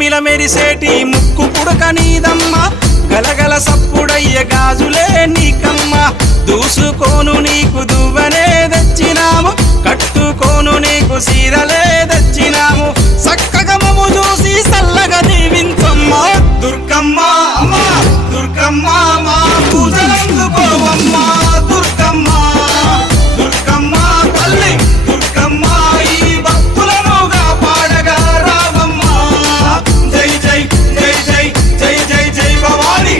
మిలమిల మెరిసేటి ముక్కు పుడక నీదమ్మ గలగల సప్పుడయ్య గాజులే నీకమ్మ దూసుకోను నీకు దువ్వనే తెచ్చినాము కట్టుకోను నీకు సీరలే తెచ్చినాము చక్కగా మమ్ము చూసి చల్లగా దీవించమ్మ దుర్గమ్మ అమ్మ దుర్గమ్మ మా పూజలందుకోవమ్మ దుర్గమ్మ దుర్గమ్మ తల్లి దుర్గమ్మ ఈ భక్తులనుగా పాడగా రావమ్మ జై జై జై జై జై జై జై భవాని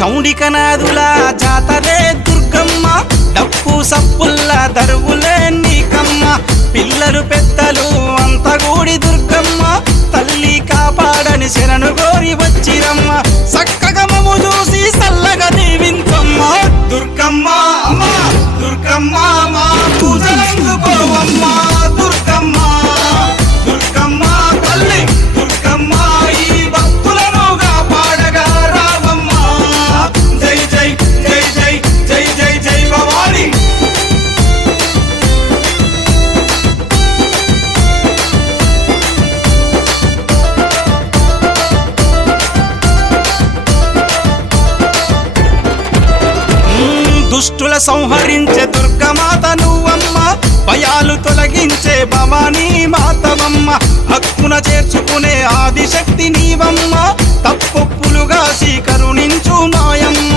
చౌడికనాదుల జాతరే దుర్గమ్మ డప్పు సప్పుల్ల దరువులే నీకమ్మ పిల్లలు పెద్దలు అంతగూడి దుర్గమ్మ తల్లి కాపాడని శరణు గోరి వచ్చిరమ్మ చక్కగా మమ్ము చూసి చల్లగా దీవించమ్మ దుర్గమ్మ అమ్మ దుర్గమ్మ మా పూజలందుకోవమ్మ దుర్గమ్మ దుర్గమ్మ తల్లి దుర్గమ్మ ఈ భక్తులనుగా పాడగా రావమ్మ జై జై జై జై జై జై జై భవాని దుష్టుల సంహరించే దుర్గమాత నువ్వమ్మ భయాలు తొలగించే భవానీ మాతవమ్మ హక్కున చేర్చుకునే ఆదిశక్తి నీవమ్మ తప్పొప్పులుగా కరుణించు మాయమ్మ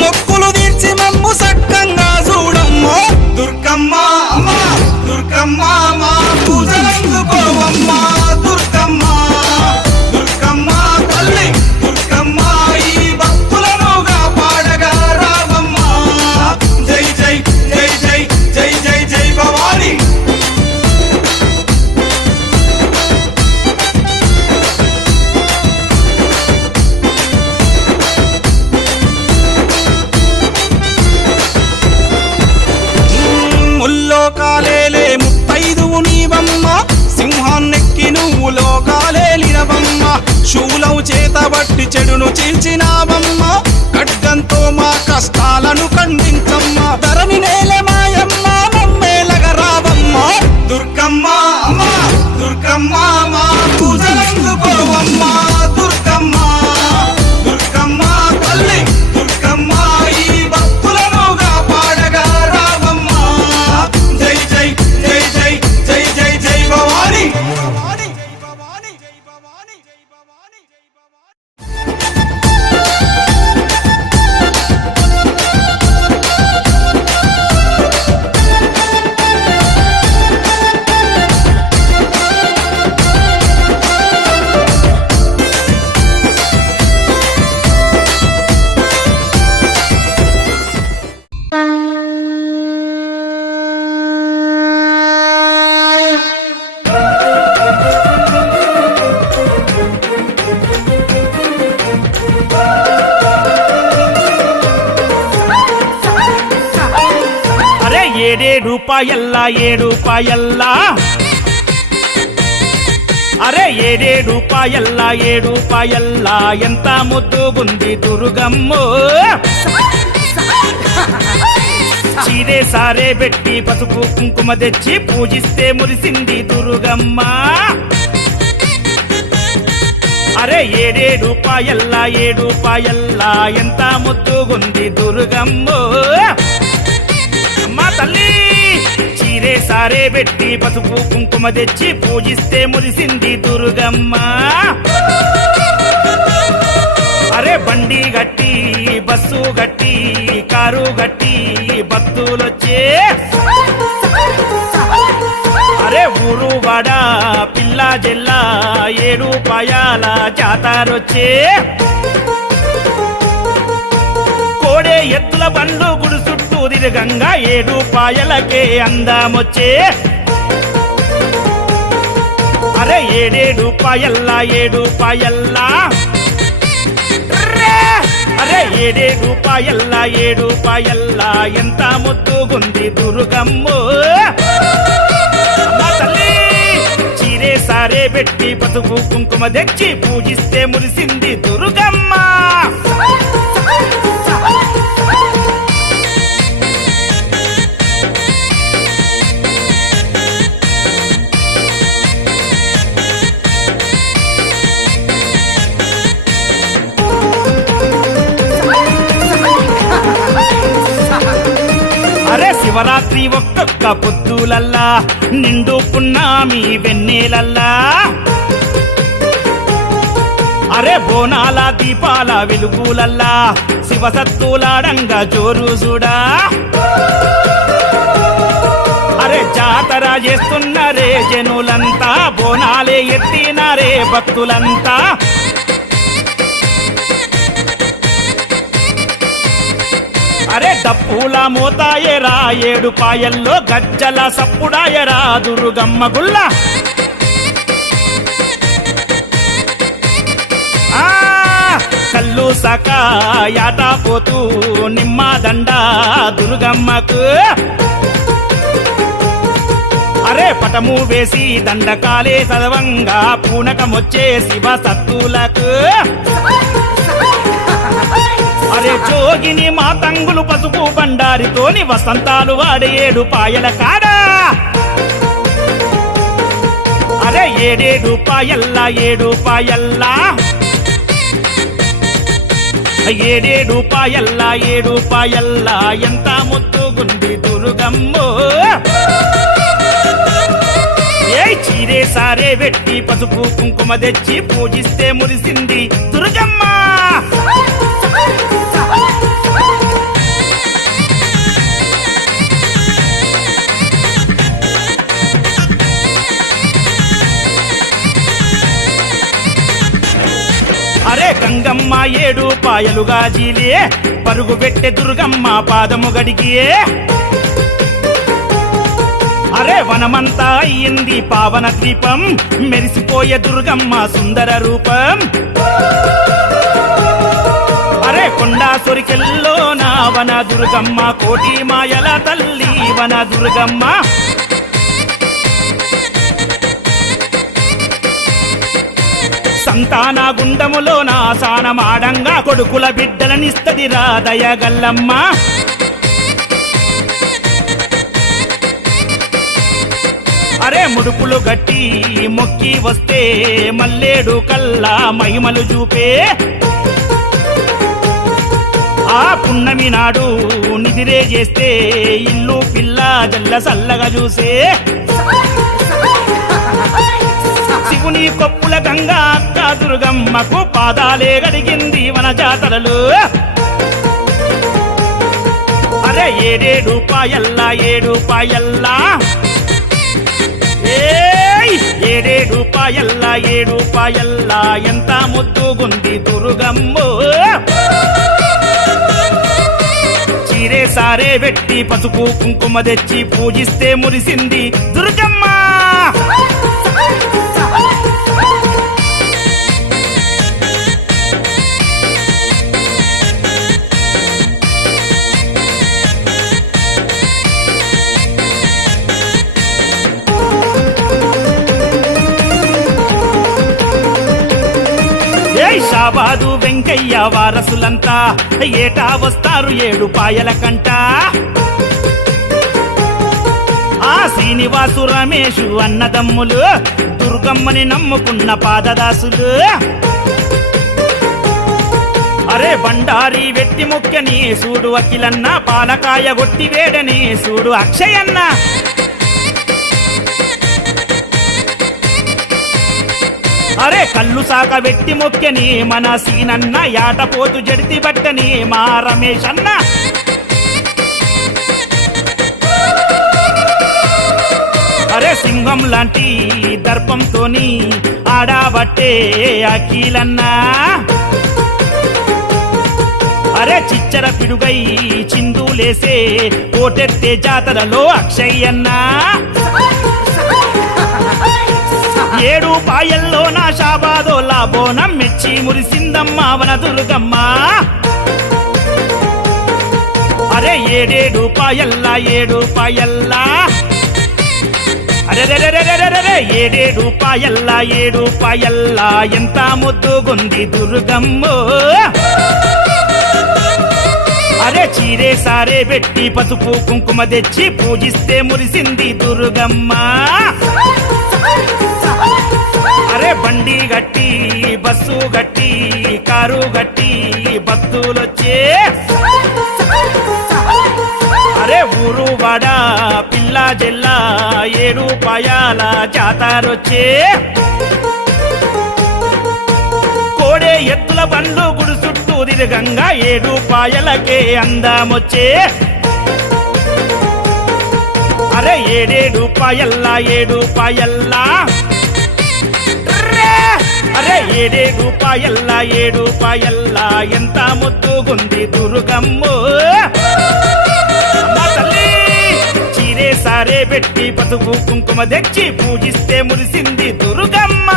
మొక్కులు తీర్చి మమ్ము సక్కంగా చూడమ్మ దుర్గమ్మ అమ్మ దుర్గమ్మ మా పూజలందుకోవమ్మ దుర్గమ్మ దుర్గమ్మ తల్లి దుర్గమ్మ ఈ భక్తులనుగా పాడగా రావమ్మ జై జై జై జై జై జై జై భవాని ముల్లోకాలేలే ముత్తైదువు నీవమ్మ సింహాన్నెక్కి నువ్వు లోకాలేలినవమ్మ శూలం చేతబట్టి చెడును చీల్చినావమ్మ ఖడ్గంతో మా కష్టాలను ఖండించమ్మ ధరణి నేల మాయమ్మ మమ్మేలగ రావమ్మ దుర్గమ్మ అమ్మ దుర్గమ్మ మా పూజలందుకోవమ్మ దుర్గమ్మ దుర్గమ్మ తల్లి దుర్గమ్మ ఈ భక్తులనుగా పాడగా రావమ్మ జై జై జై జై జై జై జై భవాని రూపాయల్లా రూపాయల్లా అరే రూపాయల్లా రూపాయల్లా ఎంత ముద్దుగుంది దుర్గమ్మో చీరే సారే పెట్టి పసుపు కుంకుమ తెచ్చి పూజిస్తే మురిసింది దుర్గమ్మ అరే రూపాయల్లా రూపాయల్లా ఎంత ముద్దుగుంది దుర్గమ్మో అమ్మా తల్లి చీరే సారే పెట్టి పసుపు కుంకుమ తెచ్చి పూజిస్తే మురిసింది దుర్గమ్మ అరే బండి గట్టి బస్సు గట్టి కారు గట్టి భక్తులొచ్చే అరే ఊరు వాడ పిల్ల జెల్లా రూపాయల జాతరొచ్చే కోడే ఎత్తుల బండ్లు గుడి చుట్టూ తిరగంగా రూపాయలకే అందమొచ్చే అరే రూపాయల్లా రూపాయల్లా అరే రూపాయల్లా రూపాయల్లా ఎంత ముద్దుగుంది దుర్గమ్మో పెట్టి పసుపు కుంకుమ తెచ్చి పూజిస్తే మురిసింది దుర్గమ్మ. అరే శివరాత్రి ఒక్కొక్క పొద్దులల్లా నిండు పున్నామి వెన్నెలల్లా అరే బోనాల దీపాల వెలుగులల్లా శివసత్తులాడంగా జోరు చూడా. అరే జాతర చేస్తున్నారే జనులంతా, బోనాలే ఎత్తినారే భక్తులంతా. అరే డప్పుల మోతాయరా ఏడు పాయల్లో, గజ్జల సప్పుడాయరా దుర్గమ్మ గుల్ల. కల్లు సక యాట పోతూ నిమ్మ దండ దుర్గమ్మకు. అరే పటము వేసి దండకాలే చదవంగా పూనకమొచ్చే శివ సత్తులకు. అరే జోగిని మా తంగులు పసుపు బండారితోని వసంతాలు వాడే ఏడు పాయల కాడా. అరే ఏడేడు పాయల్లా ఏడు పాయల్లా, ఏడేడు పాయల్లా ఏడు పాయల్లా ఎంత ముద్దుగుంది దుర్గమ్మో. ఏ చీరే సారే వెట్టి పసుపు కుంకుమ తెచ్చి పూజిస్తే మురిసింది దుర్గమ్మ. అరే గంగమ్మ ఏడు పాయలుగా జీలే పరుగు పెట్టే దుర్గమ్మ పాదము గడిగియే. అరే వనమంతా అయ్యింది పావన ద్వీపం, మెరిసిపోయే దుర్గమ్మ సుందర రూపం. అరే కొండా సొరికెల్లో నా వన దుర్గమ్మ, కోటి మాయల తల్లి వన దుర్గమ్మ. సంతాన గుండములో నా సానమాడంగా కొడుకుల బిడ్డలనిస్తది రాదయగల్లమ్మ. అరే ముడుపులు గట్టి మొక్కి వస్తే మల్లేడు కల్లా మహిమలు చూపే. ఆ పున్నమి నాడు నిదిరే చేస్తే ఇల్లు పిల్ల జల్ల సల్లగా చూసే. శివుని కొప్పుల గంగా అక్క దుర్గమ్మకు పాదాలే గడిగింది వన జాతరలు. అరే ఏడేడు పాయల్లా ఏడు పాయల్లా, ఏడేడు పాయల్లా ఏడు పాయల్లా ఎంత ముద్దుగుంది దుర్గమ్మో. చీరే సారే వెట్టి పసుపు కుంకుమ తెచ్చి పూజిస్తే మురిసింది దుర్గమ్మ. షాబాదు వెంకయ్య వారసులంతా ఏటా వస్తారు ఏడు పాయల కంట. ఆ శ్రీనివాసు రమేషు అన్నదమ్ములు దుర్గమ్మని నమ్ముకున్న పాదదాసులు. అరే బండారి వెట్టి ముఖ్యని సూడు అఖిలన్న, పాలకాయ గొట్టి వేడని సూడు అక్షయన్న. అరే కళ్ళు సాక వెట్టి మొక్కెని మన సీనన్న, యాటపోతు జడితి బట్టని మా రమేష్ అన్న. అరే సింహం లాంటి దర్పంతోని ఆడాబట్టే అఖిలన్న. అరే చిచ్చర పిడుగై చిందులేసే కోటెత్తే జాతరలో అక్షయన్న. ఏడు పాయల్లో నా షాబాదోలా బోనం మెచ్చి మురిసిందమ్మ వన దుర్గమ్మ. అరే ఏడేడు పాయల్లా ఏడు పాయల్లా, అరెరెరెరెరెరెరె ఏడేడు పాయల్లా ఏడు పాయల్లా ఎంత ముద్దుగుంది దుర్గమ్మో అరే చీరే సారే పెట్టి పసుపు కుంకుమ తెచ్చి పూజిస్తే మురిసింది దుర్గమ్మ అరే బండి గట్టి బస్సు గట్టి కారు గట్టి భక్తులొచ్చే అరే ఊరు వాడ పిల్ల జెల్లా ఏడు పాయాల జాతరొచ్చే కోడే ఎత్తుల బండ్లు గుడి చుట్టూ తిరగంగా ఏడు పాయలకే అందమొచ్చే అరే ఏడేడు పాయల్లా ఏడు పాయల్లా అరే ఏడేడు పాయల్లా ఏడు పాయల్లా ఎంత ముద్దుగుంది దుర్గమ్మో అమ్మా తల్లి చీరే సారే పెట్టి పసుపు కుంకుమ తెచ్చి పూజిస్తే మురిసింది దుర్గమ్మ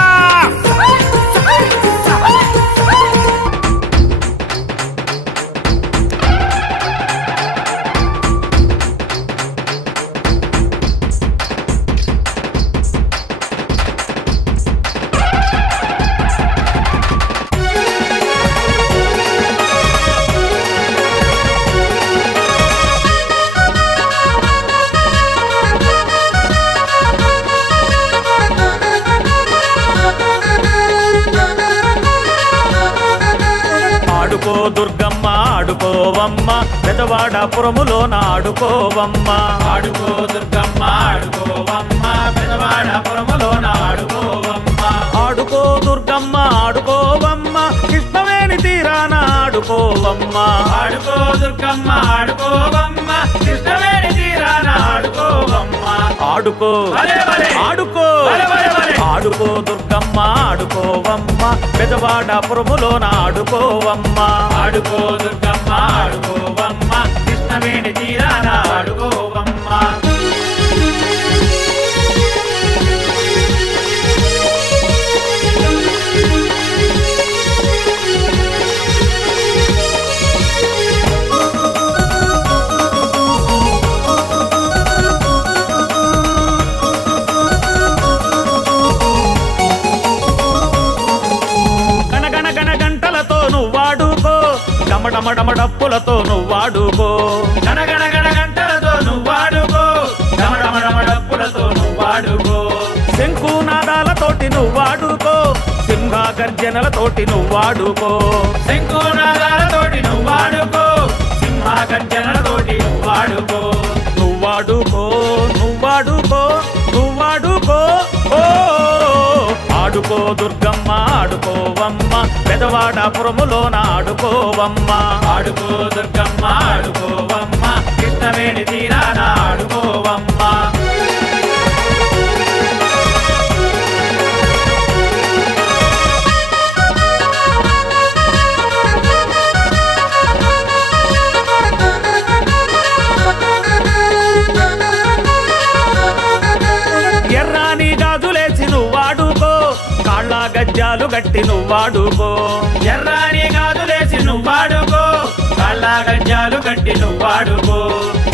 దుర్గమ్మ ఆడుకోవమ్మ పెదవాడపురములోన ఆడుకోవమ్మ ఆడుకో దుర్గమ్మ ఆడుకోవమ్మ పెదవాడపురములోన ఆడుకోవమ్మ ఆడుకో దుర్గమ్మ ఆడుకోవమ్మ కృష్ణవేణి తీరాన ఆడుకోవమ్మ ఆడుకో దుర్గమ్మ ఆడుకోవమ్మ కృష్ణవేణి తీరాన ఆడుకోవమ్మ ఆడుకో భలే భలే ఆడుకో భలే భలే భలే ఆడుకో దుర్గమ్మ ఆడుకోవమ్మ పెదవాడపురములోన ఆడుకోవమ్మ ఆడుకో దుర్గమ్మ ఆడుకోవమ్మ కృష్ణవేణి తీరాన ఆడుకోవమ్మ డమడమడప్పులతో నువ్వాడుకో గణగణ గణ గంటలతో నువ్వాడుకో డమడమడప్పులతో నువ్వాడుకో శంకునాదాలతోటి నువ్వాడుకో సింహ గర్జనలతోటి నువ్వాడుకో శంకునాదాలతోటి నువ్వాడుకో సింహ గర్జనలతోటి నువ్వాడుకో నువ్వాడుకో నువ్వాడుకో నువ్వాడుకో ఓ ఆడుకో దుర్గమ్మ ఆడుకోవమ్మ పెదవాడపురములోన ఆడుకోవమ్మ ఆడుకో దుర్గమ్మ ఆడుకోవమ్మ కృష్ణవేణి తీరాన ఆడుకోవమ్మ ఎర్రాని గాజులేసి నువ్వాడుకో కాళ్ళ గజ్జాలు గట్టి నువ్వాడుకో ఎర్రాని గాజులేసి నువ్వాడుకో కాళ్ళ గజ్జాలు గట్టి నువ్వాడుకో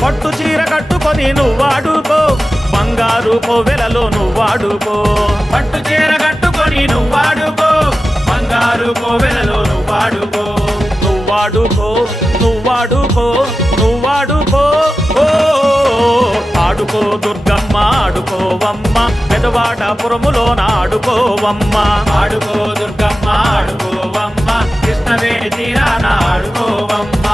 పట్టు చీర కట్టుకొని నువ్వాడుకో బంగారు కోవెలలో నువ్వాడుకో పట్టు చీర కట్టుకొని నువ్వాడుకో బంగారు కోవెలలో నువ్వాడుకో నువ్వాడుకో నువ్వాడుకో నువ్వాడుకో ఓ ఆడుకో దుర్గమ్మ ఆడుకోవమ్మ పెదవాడపురములోన ఆడుకోవమ్మ ఆడుకో దుర్గమ్మ ఆడుకోవమ్మ కృష్ణవేణి తీరాన ఆడుకోవమ్మ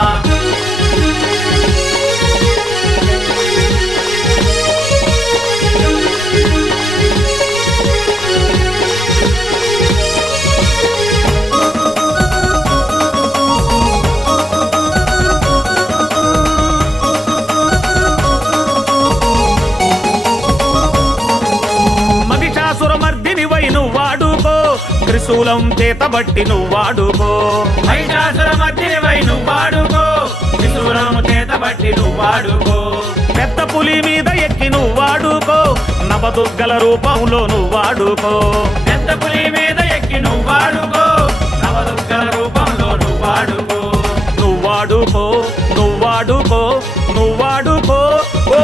త్రిశూలం చేతబట్టి నువ్వాడుకో మహిషాసుర మధ్యవై నువ్వాడుకో త్రిశూలం చేతబట్టి నువ్వాడుకో పెద్ద పులి మీద ఎక్కి నువ్వాడుకో నవదుర్గల రూపంలో నువ్వాడుకో పెద్ద పులి మీద ఎక్కి నువ్వాడుకో నవదుర్గల రూపంలో నువ్వాడుకో నువ్వాడుకో నువ్వాడుకో నువ్వాడుకో ఓ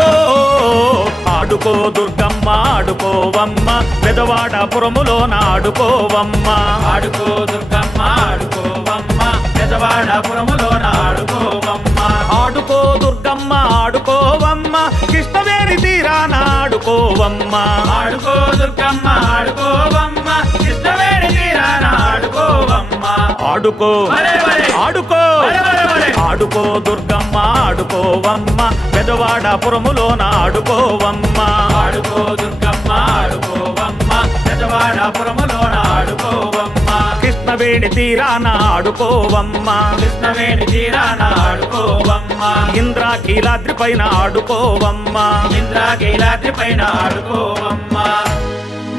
ఆడుకో ఆడుకో దుర్గమ్మ ఆడుకోవమ్మ పెదవాడపురములోన ఆడుకోవమ్మ ఆడుకో దుర్గమ్మ ఆడుకోవమ్మ పెదవాడపురములోన ఆడుకోవమ్మ ఆడుకో దుర్గమ్మ ఆడుకోవమ్మ కృష్ణవేణి తీరాన ఆడుకోవమ్మ ఆడుకో దుర్గమ్మ ఆడుకోవమ్మ కృష్ణవేణి తీరాన ఆడుకోవమ్మ ఆడుకో వరే వరే ఆడుకో వరే వరే వరే ఆడుకో దుర్గమ్మ ఆడుకోవమ్మ పెదవాడపురములోన ఆడుకోవమ్మ ఆడుకో దుర్గమ్మ ఆడుకోవమ్మ పెదవాడపురములోన ఆడుకోవమ్మ కృష్ణవేణి తీరాన ఆడుకోవమ్మ కృష్ణవేణి తీరాన ఆడుకోవమ్మ ఇంద్రాకీలాద్రి పైన ఆడుకోవమ్మ ఇంద్రాకీలాద్రి పైన ఆడుకోవమ్మ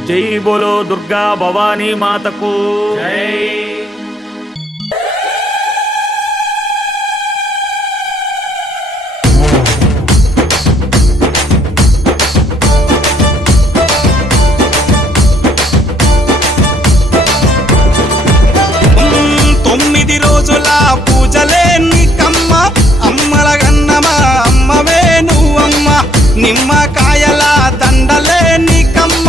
జై బోలో దుర్గా భవానీ మాతకు జై తొమ్మిది రోజుల పూజలే నీకమ్మ అమ్మల గన్నమా అమ్మవే నువ్వమ్మ నిమ్మకాయల దండలే నీకమ్మ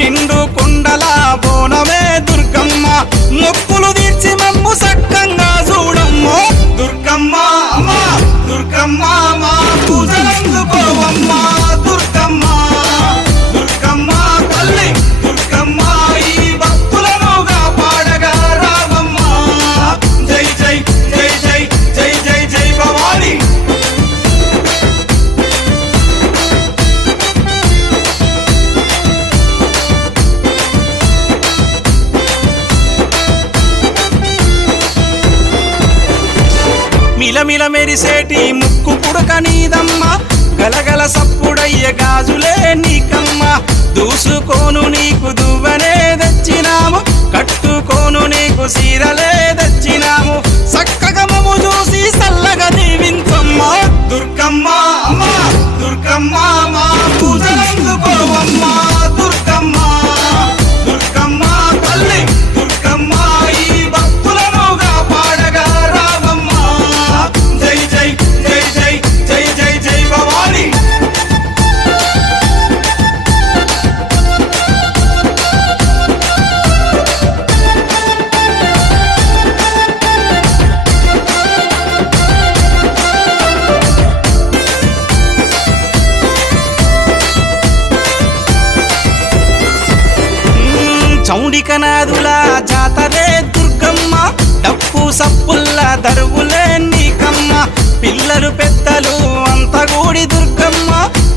నిండు కొండల బోనమే దుర్గమ్మ మొక్కులు తీర్చి మమ్ము సక్కంగా చూడమ్మ దుర్గమ్మ అమ్మ దుర్గమ్మ మా పూజలందుకోవమ్మ దుర్గమ్మ దుర్గమ్మ తల్లి దుర్గమ్మ ఈ భక్తులను కాపాడగా రావమ్మ జై జై జై జై జై జై జై భవాని మిలమిల మెరిసేటి ముక్కు పుడక నీదమ్మ గలగల సప్పుడయ్య గాజులే నీకమ్మ దూసుకోను నీకు దువ్వనే తెచ్చినాము కట్టుకోను నీకు సీరలే తెచ్చినాము చక్కగా మము చూసి సల్లగా దీవించమ్మ దుర్గమ్మ అమ్మ దుర్గమ్మ మా పూజలందుకోవమ్మ దుర్గమ్మ దుర్గమ్మ తల్లి దుర్గమ్మ ఈ భక్తులను కాపాడగా రావమ్మ జై జై జై జై జై జై జై భవాని చౌడికనాదుల జాతరే దుర్గమ్మ డప్పు సప్పుల్ల దరువులే నీకమ్మ పిల్లలు పెద్దలు అంతగూడి దుర్గమ్మ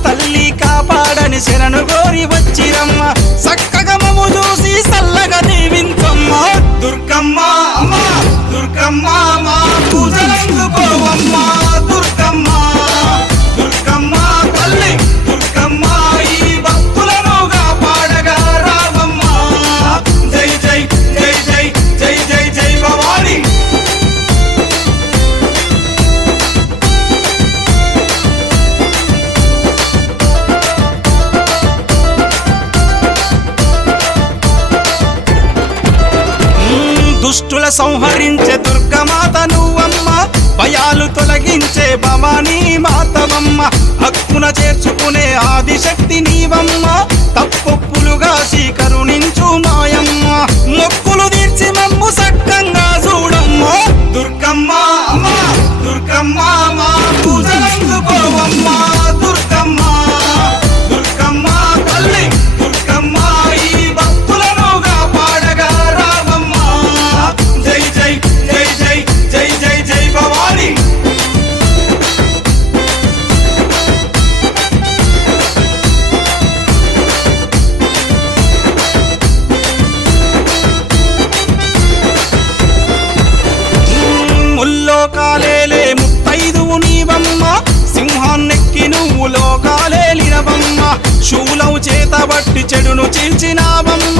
తల్లి కాపాడని శరణు గోరి వచ్చిరమ్మ చక్కగా మము చూసి సల్లగా దీవించమ్మ దుర్గమ్మ అమ్మ దుర్గమ్మ మా పూజలందుకోవమ్మ దుర్గమ్మ దుర్గమ్మ తల్లి దుర్గమ్మ ఈ భక్తులను కాపాడగా రావమ్మ జై జై జై జై జై జై జై భవాని దుష్టుల సంహరించే దుర్గమాత నువ్వమ్మ భయాలు తొలగించే భవానీ మాతవమ్మ హక్కున చేర్చుకునే ఆదిశక్తి నీవమ్మ తప్పొప్పులుగా కరుణించు మాయమ్మ మొక్కులు తీర్చి మమ్ము సక్కంగా చూడమ్మ దుర్గమ్మ అమ్మ దుర్గమ్మ మా పూజలందుకోవమ్మ దుర్గమ్మ దుర్గమ్మ తల్లి దుర్గమ్మ ఈ భక్తులను కాపాడగా రావమ్మ జై జై జై జై జై జై జై భవాని ముల్లోకాలేలే ముత్తైదువు నీవమ్మ సింహాన్నెక్కి నువ్వు లోకాలేలినవమ్మ శూలం చేతబట్టి చెడును చీల్చినావమ్మ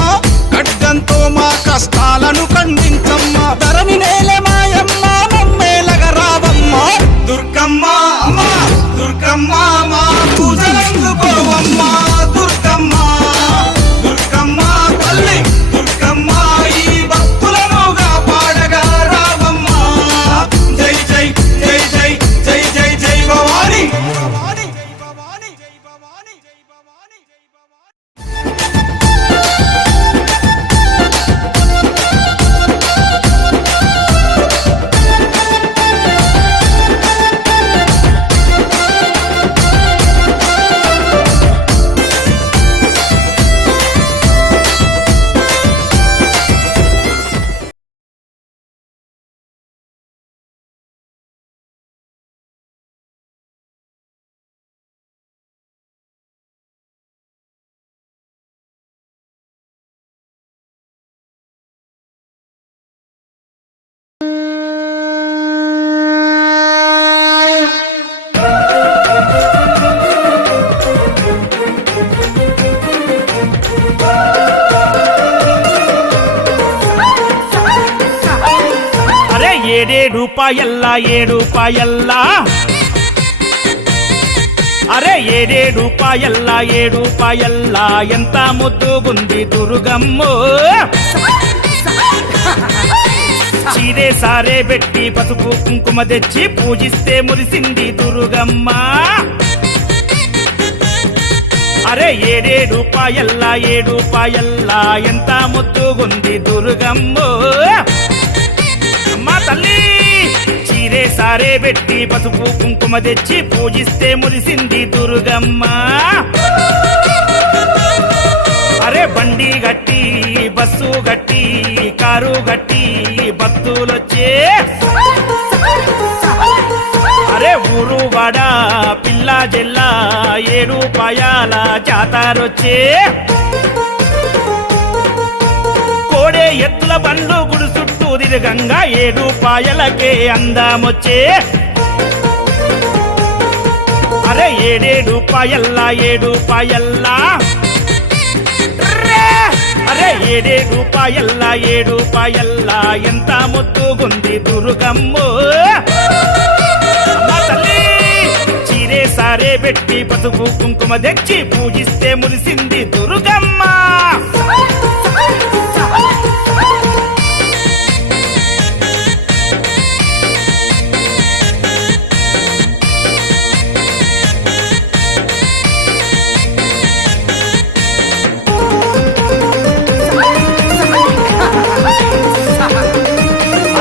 ఖడ్గంతో మా కష్టాలను ఖండించమ్మ ధరణి నేల మాయమ్మ మమ్మేలగ రావమ్మ దుర్గమ్మ అమ్మ దుర్గమ్మ మా పూజలందుకోవమ్మ దుర్గమ్మ దుర్గమ్మ తల్లి దుర్గమ్మ ఈ భక్తులను కాపాడగా రావమ్మ జై జై జై జై జై జై జై భవాని జై భవాని జై భవాని జై భవాని రూపాయల్లా 7 రూపాయల్లా అరే 7 రూపాయల్లా 7 రూపాయల్లా ఎంత ముద్దుగుంది దుర్గమ్మో చీరే సారే పెట్టి పసుపు కుంకుమ తెచ్చి పూజిస్తే మురిసింది దుర్గమ్మ అరే 7 రూపాయల్లా 7 రూపాయల్లా ఎంత ముద్దుగుంది దుర్గమ్మో అమ్మా తల్లి చీరే సారే పెట్టి పసుపు కుంకుమ తెచ్చి పూజిస్తే మురిసింది దుర్గమ్మ అరే బండి గట్టి బస్సు గట్టి కారు గట్టి భక్తులొచ్చే అరే ఊరు వాడ పిల్ల జెల్లా 7 రూపాయల జాతరొచ్చే కోడే ఎత్తుల బండ్లు గుడి చుట్టూ తిరగంగా 7 రూపాయలకే అందమొచ్చే అరే 7 రూపాయల్లా 7 రూపాయల్లా అరే 7 రూపాయల్లా 7 రూపాయల్లా ఎంత ముద్దుగుంది దుర్గమ్మో అమ్మా తల్లి చీరే సారే పెట్టి పసుపు కుంకుమ తెచ్చి పూజిస్తే మురిసింది దుర్గమ్మ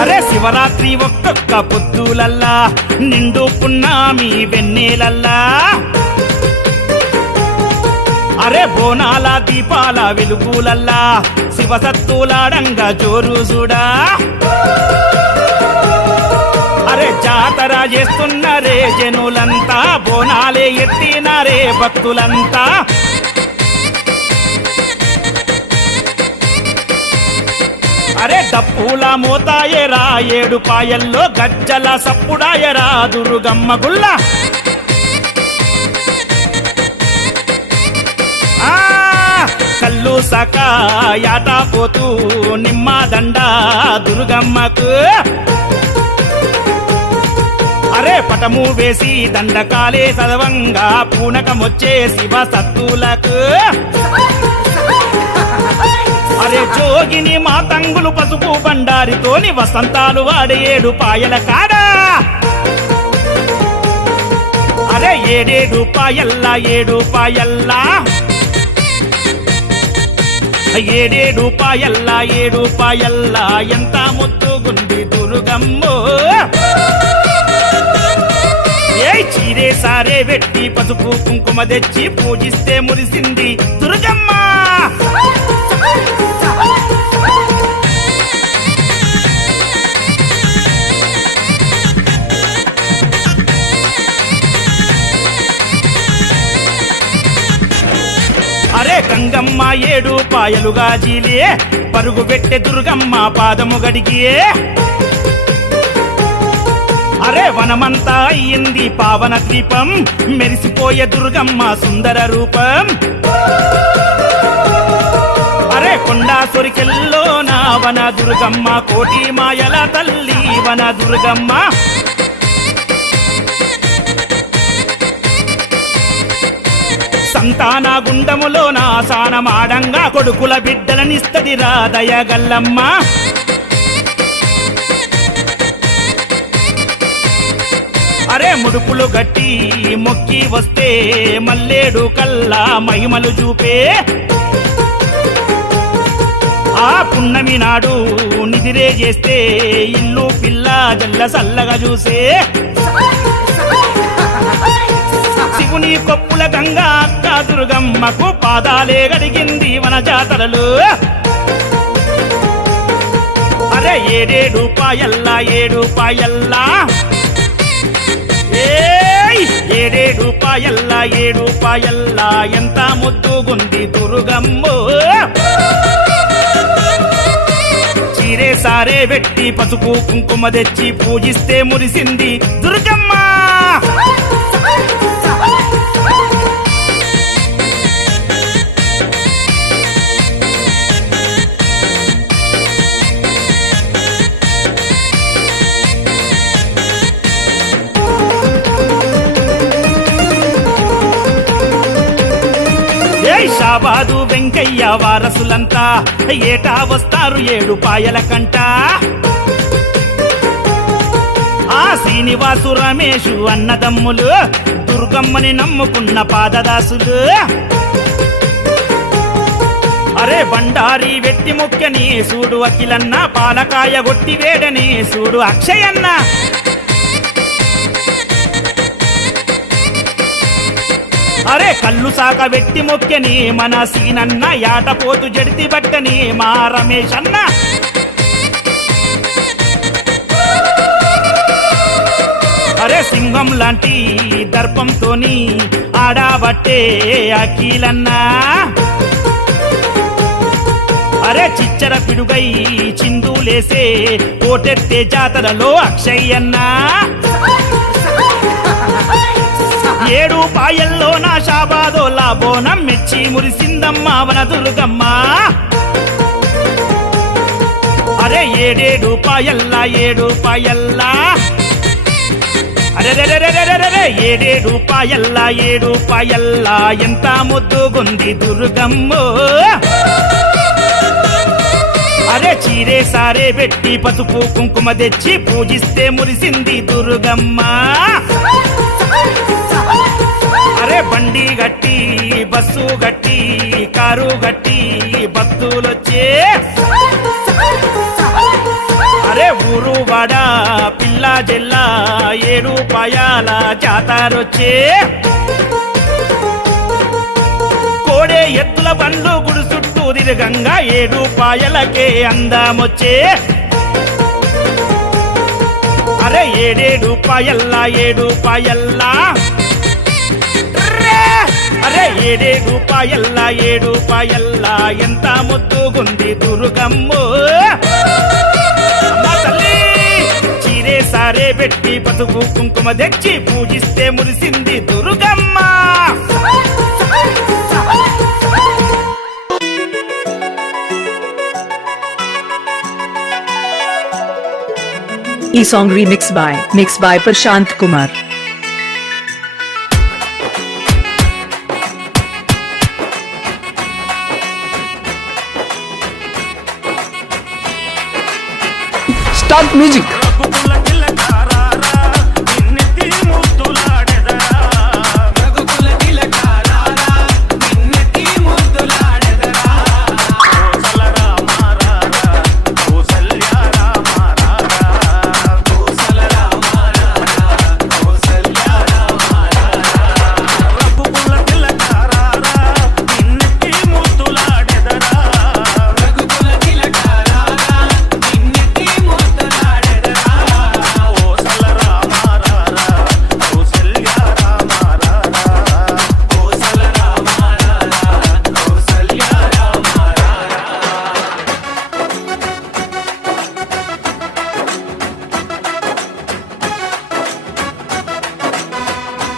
అరే శివరాత్రి ఒక్కొక్క పొద్దులల్లా నిండు పున్నామి వెన్నెలల్లా అరే బోనాల దీపాల వెలుగులల్లా శివసత్తులాడంగా జోరు చూడా అరే జాతర చేస్తున్నారే జనులంతా బోనాలే ఎత్తినారే భక్తులంతా అరే డప్పుల మోతాయరా 7 పాయల్లో గజ్జల సప్పుడాయరా దుర్గమ్మ గుల్ల కల్లు సక యాటా పోతూ నిమ్మ దండ దుర్గమ్మకు అరే పటము వేసి దండకాలే చదవంగా పూనకమొచ్చే శివ సత్తులకు అరే జోగిని మా తంగులు పసుపు బండారితోని వసంతాలు వాడే 7 పాయల కాడా అరే 7 రూపాయల్లా 7 రూపాయల్లా 7 రూపాయల్లా 7 రూపాయల్లా ఎంత ముద్దుగుంది దుర్గమ్మో ఏ చీరే సారే పెట్టి పసుపు కుంకుమ తెచ్చి పూజిస్తే మురిసింది దుర్గమ్మ అరే గంగమ్మ 7 పాయలుగా జీలే పరుగు పెట్టే దుర్గమ్మ పాదము గడిగియే అరే వనమంతా అయ్యింది పావన ద్వీపం మెరిసిపోయే దుర్గమ్మ సుందర రూపం అరే కొండా సొరికెల్లో నా వన దుర్గమ్మ కోటి మాయల తల్లి వన దుర్గమ్మ సంతాన గుండములో నా సానమాడంగా కొడుకుల బిడ్డలనిస్తది రాదయగల్లమ్మ అరే ముడుపులు గట్టి మొక్కి వస్తే మల్లేడు కల్లా మహిమలు చూపే ఆ పున్నమి నాడు నిదిరే చేస్తే ఇల్లు పిల్ల జల్ల సల్లగా చూసే శివుని కొప్పుల గంగా అక్క దుర్గమ్మకు పాదాలే గడిగింది వన జాతరలు అరే 7 రూపాయల్లా 7 రూపాయల్లా 7 రూపాయల్లా 7 రూపాయల్లా ఎంత ముద్దుగుంది దుర్గమ్మో చీరే సారే పెట్టి పసుపు కుంకుమ తెచ్చి పూజిస్తే మురిసింది దుర్గమ్మ షాబాదు వెంకయ్య వారసులంతా ఏటా వస్తారు 7 పాయల కంట ఆ శ్రీనివాసు రమేషు అన్నదమ్ములు దుర్గమ్మని నమ్ముకున్న పాదదాసులు అరే బండారి వెట్టి ముక్కని సూడు అఖిలన్న పాలకాయ గొట్టి వేడని సూడు అక్షయన్న అరే కళ్ళు సాక వెట్టి మొక్కని మన సీనన్న యాటపోతు జడితి బట్టని మా రమేష్ అన్న అరే సింహం లాంటి దర్పంతోని ఆడాబట్టే అఖిలన్నా అరే చిచ్చర పిడుగై చిందులేసే ఓటెత్తే జాతరలో అక్షయ్యన్నా 7 పాయల్లో నా షాబాదోలా బోనం మెచ్చి మురిసిందమ్మ వన దుర్గమ్మ అరే 7 పాయల్లా 7 పాయల్లా అరే 7 పాయల్లా 7 పాయల్లా ఎంత ముద్దుగుంది దుర్గమ్మ అరే చీరే సారే పెట్టి పసుపు కుంకుమ తెచ్చి పూజిస్తే మురిసింది దుర్గమ్మ అరే బండి గట్టి బస్సు గట్టి కారు గట్టి భక్తులొచ్చే అరే ఊరు వాడ పిల్ల జెల్లా 7 పాయాల జాతరొచ్చే కోడే ఎత్తుల బండ్లు గుడి చుట్టూ తిరగంగా 7 పాయలకే అందమొచ్చే అరే 7 పాయల్లా 7 పాయల్లా అరే 7 పాయల్లా 7 పాయల్లా ఎంత ముద్దుగుంది దుర్గమ్మ అమ్మ తల్లి చీరే సారే పెట్టి పసుపు కుంకుమ తెచ్చి పూజిస్తే మురిసింది దుర్గమ్మ ఈ song mixed by Prashant Kumar. Start music.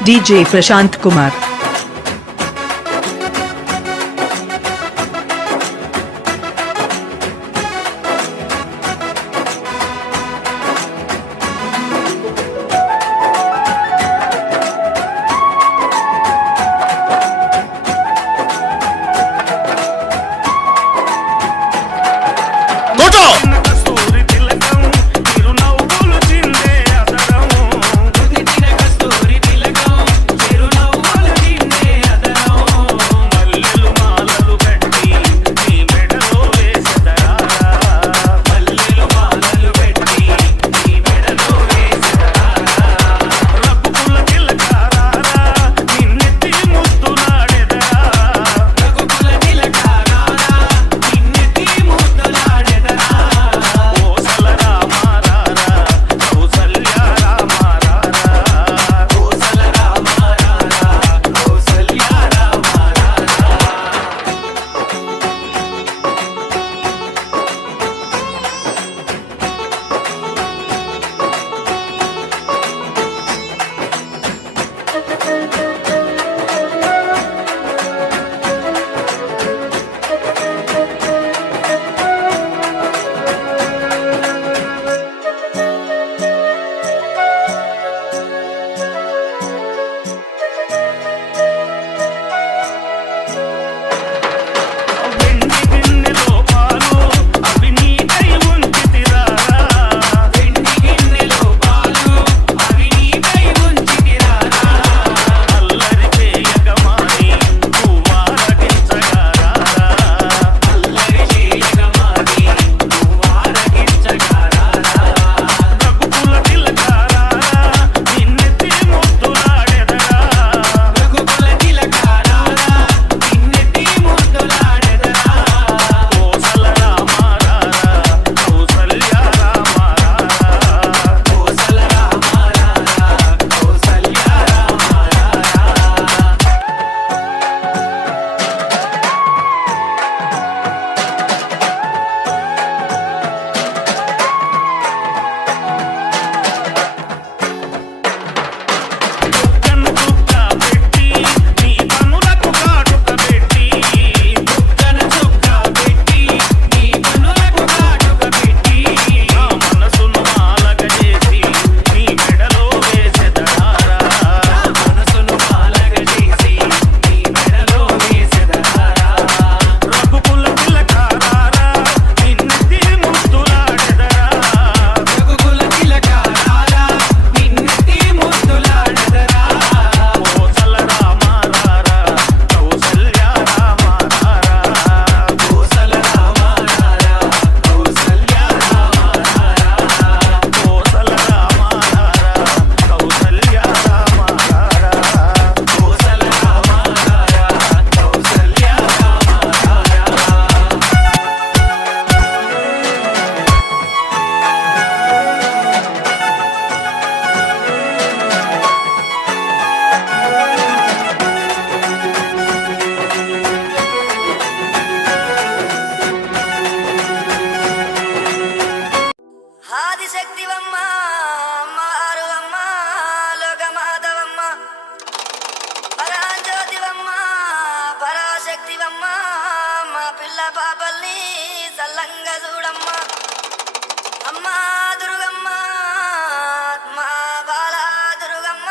DJ Prashant Kumar. పిల్ల పాపల్ని సల్లంగా చూడమ్మ అమ్మా దుర్గమ్మ మా బాల దుర్గమ్మ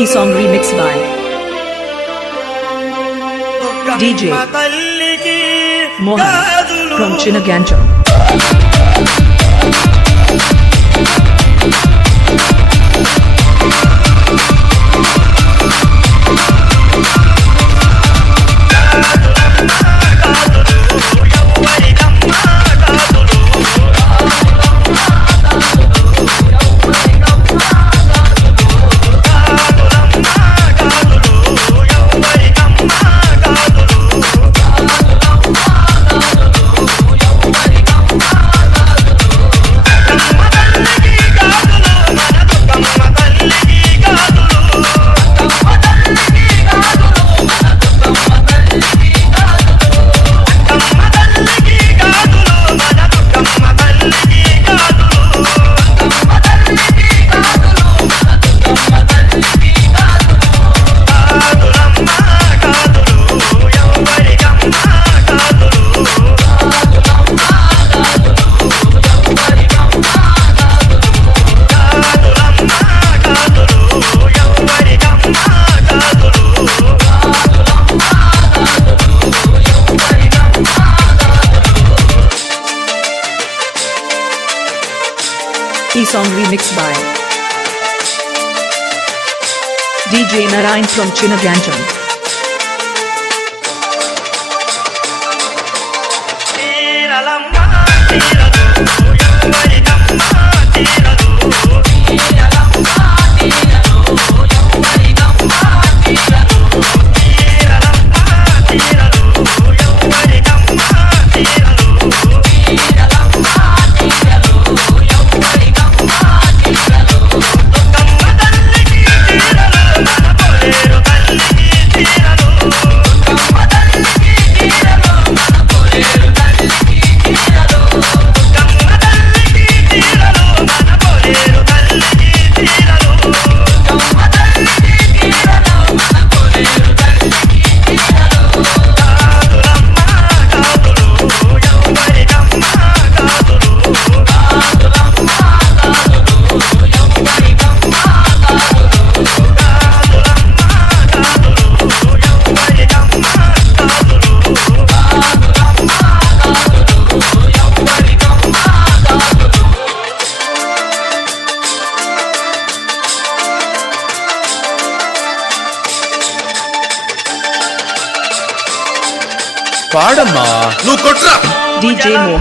ఈ song remixed by DJ Mohan from Chinagancham. ఈ song remixed by DJ Narayan from Chinagancham. పాడమ్మా. నువ్వు కొట్రా. DJ Mo.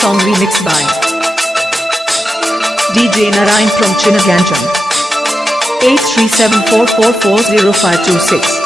Song remixed by DJ Narayan from Chinaganjam. 8374440526.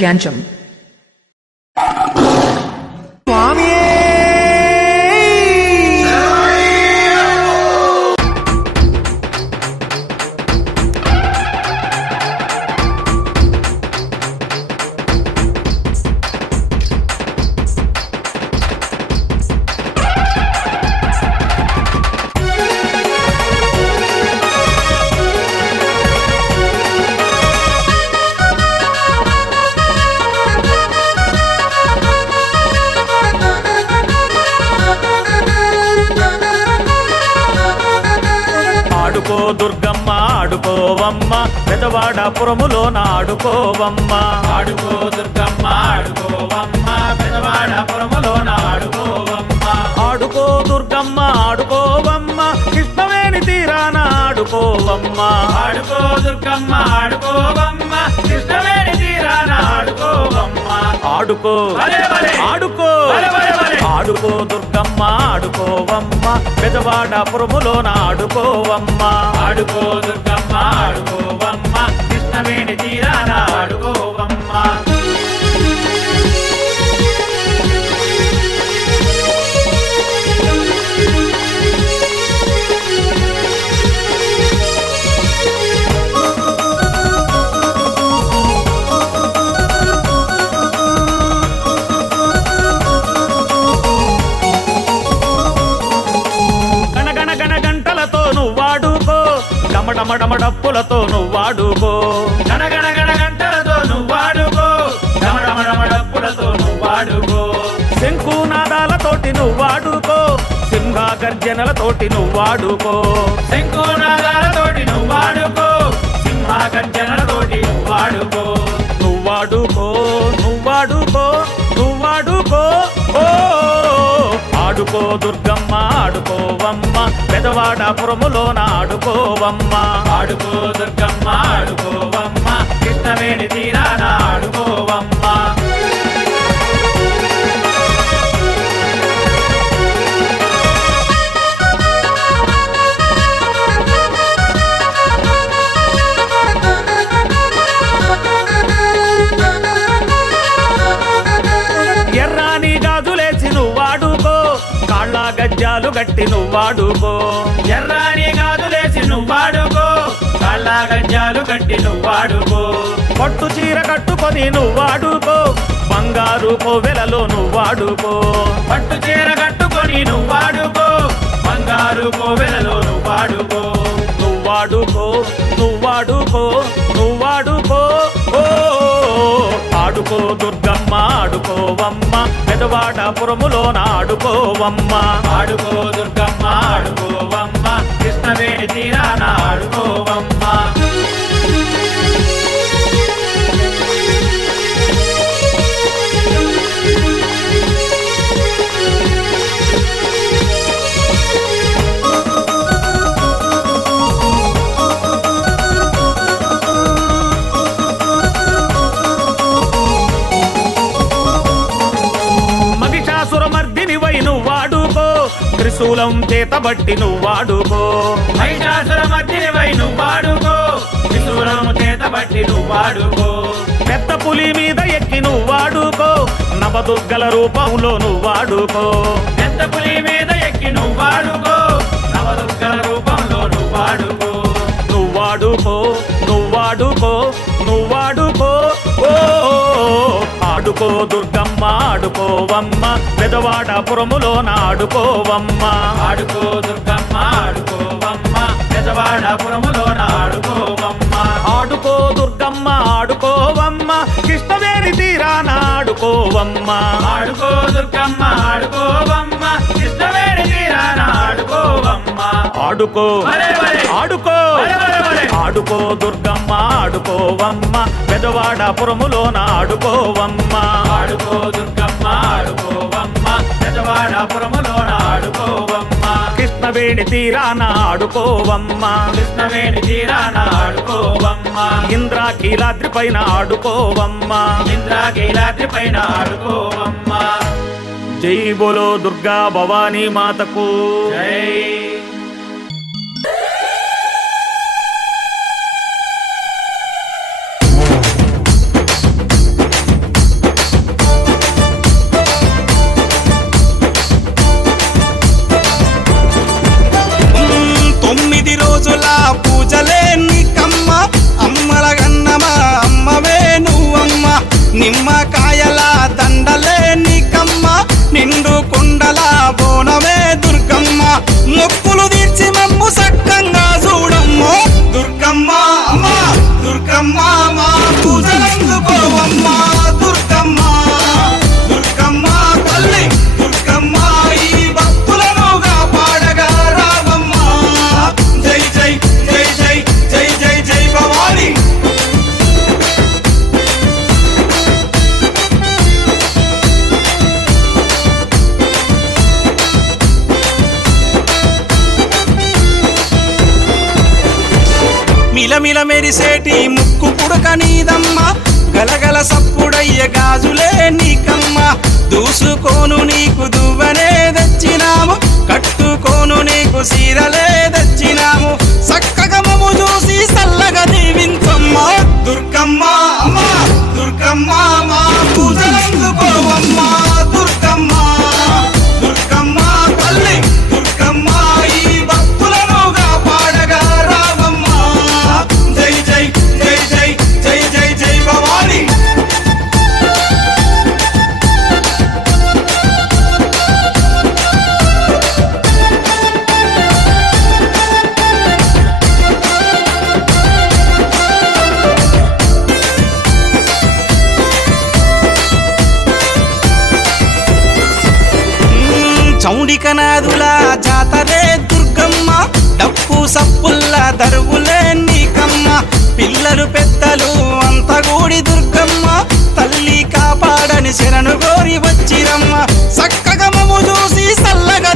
Ganjam. Durgamma ఆడుకోవమ్మ పెదవాడపురములోన ఆడుకోవమ్మ. ఆడుకో దుర్గమ్మ ఆడుకోవమ్మ పెదవాడపురములోన ఆడుకోవమ్మ. ఆడుకో దుర్గమ్మ ఆడుకోవమ్మ కృష్ణవేణి తీరాన ఆడుకోవమ్మ. ఆడుకో దుర్గమ్మ ఆడుకోవమ్మ కృష్ణవేణి తీరాన ఆడుకోవమ్మ. ఆడుకో భలే భలే ఆడుకో భలే భలే భలే. ఆడుకో దుర్గమ్మ ఆడుకోవమ్మ పెదవాడపురములోన ఆడుకోవమ్మ. ఆడుకో దుర్గమ్మ ఆడుకోవమ్మ కృష్ణవేణి తీరాన ఆడుకోవమ్మ. డమడమడప్పులతో నువ్వాడుకో. గణగణ గంటలతో నువ్వాడుకో. డమడమడప్పులతో నువ్వాడుకో. శంకునాదాలతోటి నువ్వాడుకో. సింహ గర్జనలతోటి నువ్వాడుకో. శంకునాదాలతోటి నువ్వాడుకో. సింహ గర్జనలతోటి నువ్వాడుకో. నువ్వాడుకో నువ్వాడుకో నువ్వాడుకో ఆడుకో దుర్గమ్మ ఆడుకోవమ్మ పెదవాడపురములోన ఆడుకోవమ్మ ఆడుకో దుర్గమ్మ ఆడుకోవమ్మ కృష్ణవేణి తీరాన ఆడుకోవమ్మ ఎర్రాని గాజులేసి నువ్వాడుకో కాళ్ళ గజ్జాలు గట్టి నువ్వాడుకో ఎర్రాని గాజులేసి నువ్వాడుకో కాళ్ళ గజ్జాలు కట్టి నువ్వాడుకో పట్టు చీర కట్టుకొని నువ్వాడుకో బంగారు కోవెలలో నువ్వాడుకో పట్టు చీర కట్టుకొని నువ్వాడుకో బంగారు కోవెలలో నువ్వాడుకో నువ్వాడుకో నువ్వాడుకో నువ్వాడుకో ఓ ఆడుకో దుర్గమ్మ ఆడుకోవమ్మ పెదవాడపురములోన ఆడుకోవమ్మ ఆడుకో దుర్గమ్మ ఆడుకోవమ్మ కృష్ణవేణి తీరాన ఆడుకోవమ్మ మహిషాసురమర్దినివై నువ్వాడుకో త్రిశూలం చేతబట్టి నువ్వాడుకో మహిషాసుర మధ్యవై నువ్వాడుకో త్రిశూలము చేతబట్టి నువ్వాడుకో పెద్ద పులి మీద ఎక్కి నువ్వాడుకో నవదుర్గల రూపంలో నువ్వాడుకో పెద్ద పులి మీద ఎక్కి నువ్వాడుకో నవదుర్గల రూపంలో నువ్వాడుకో నువ్వాడుకో నువ్వాడుకో నువ్వాడుకో ఓ ఆడుకో దుర్గమ్మ ఆడుకోవమ్మ పెదవాడపురములోన ఆడుకోవమ్మ ఆడుకో దుర్గమ్మ ఆడుకోవమ్మ పెదవాడపురములోన ఆడుకోవమ్మ ఆడుకో దుర్గమ్మ ఆడుకోవమ్మ కృష్ణవేణి తీరాన ఆడుకోవమ్మ ఆడుకో దుర్గమ్మ ఆడుకోవమ్మ కృష్ణవేణి తీరాన ఆడుకోవమ్మ ఆడుకో వరే వరే ఆడుకో వరే వరే వరే ఆడుకో దుర్గమ్మ ఆడుకోవమ్మ పెదవాడపురములోన ఆడుకోవమ్మ ఆడుకో దుర్గమ్మ ఆడుకోవమ్మ పెదవాడపురములోన ఆడుకోవమ్మ కృష్ణవేణి తీరాన ఆడుకోవమ్మ కృష్ణవేణి తీరాన ఆడుకోవమ్మ ఇంద్రాకీలాద్రి పైన ఆడుకోవమ్మ ఇంద్రాకీలాద్రి పైన ఆడుకోవమ్మ జై బోలో దుర్గా భవానీ మాతకు జై తొమ్మిది రోజుల పూజలే నీకమ్మ అమ్మల గన్నమా అమ్మవే నువ్వమ్మ నిమ్మకాయల దండలే నీకమ్మ నిండు కుండల బోనమే దుర్గమ్మ మొక్కులు తీర్చి మమ్ము సక్కంగా చూడమ్మ దుర్గమ్మ అమ్మ దుర్గమ్మ మా పూజలందుకోవమ్మ దుర్గమ్మ దుర్గమ్మ తల్లి దుర్గమ్మ ఈ భక్తులను కాపాడగా రావమ్మ జై జై జై జై జై జై జై భవాని మిలమిల మెరిసేటి ముక్కు పుడక నీదమ్మ గలగల సప్పుడయ్య గాజులే నీకమ్మ దూసుకోను నీకు దువ్వనే తెచ్చినాము కట్టుకోను నీకు సీరలే తెచ్చినాము చక్కగా మమ్ము చూసి సల్లగా దీవించమ్మ దుర్గమ్మ అమ్మ దుర్గమ్మ మా పూజలందుకోవమ్మ దుర్గమ్మ దుర్గమ్మ తల్లి దుర్గమ్మ ఈ భక్తులను కాపాడగా రావమ్మ జై జై జై జై జై జై జై భవాని చౌడికనాదుల జాతరే దుర్గమ్మ డప్పు సప్పుల్ల దరువులే నీకమ్మ పిల్లలు పెద్దలు అంత గూడి దుర్గమ్మ తల్లి కాపాడని శరణు గోరి వచ్చిరమ్మ చక్కగా మమ్ము చూసి సల్లగా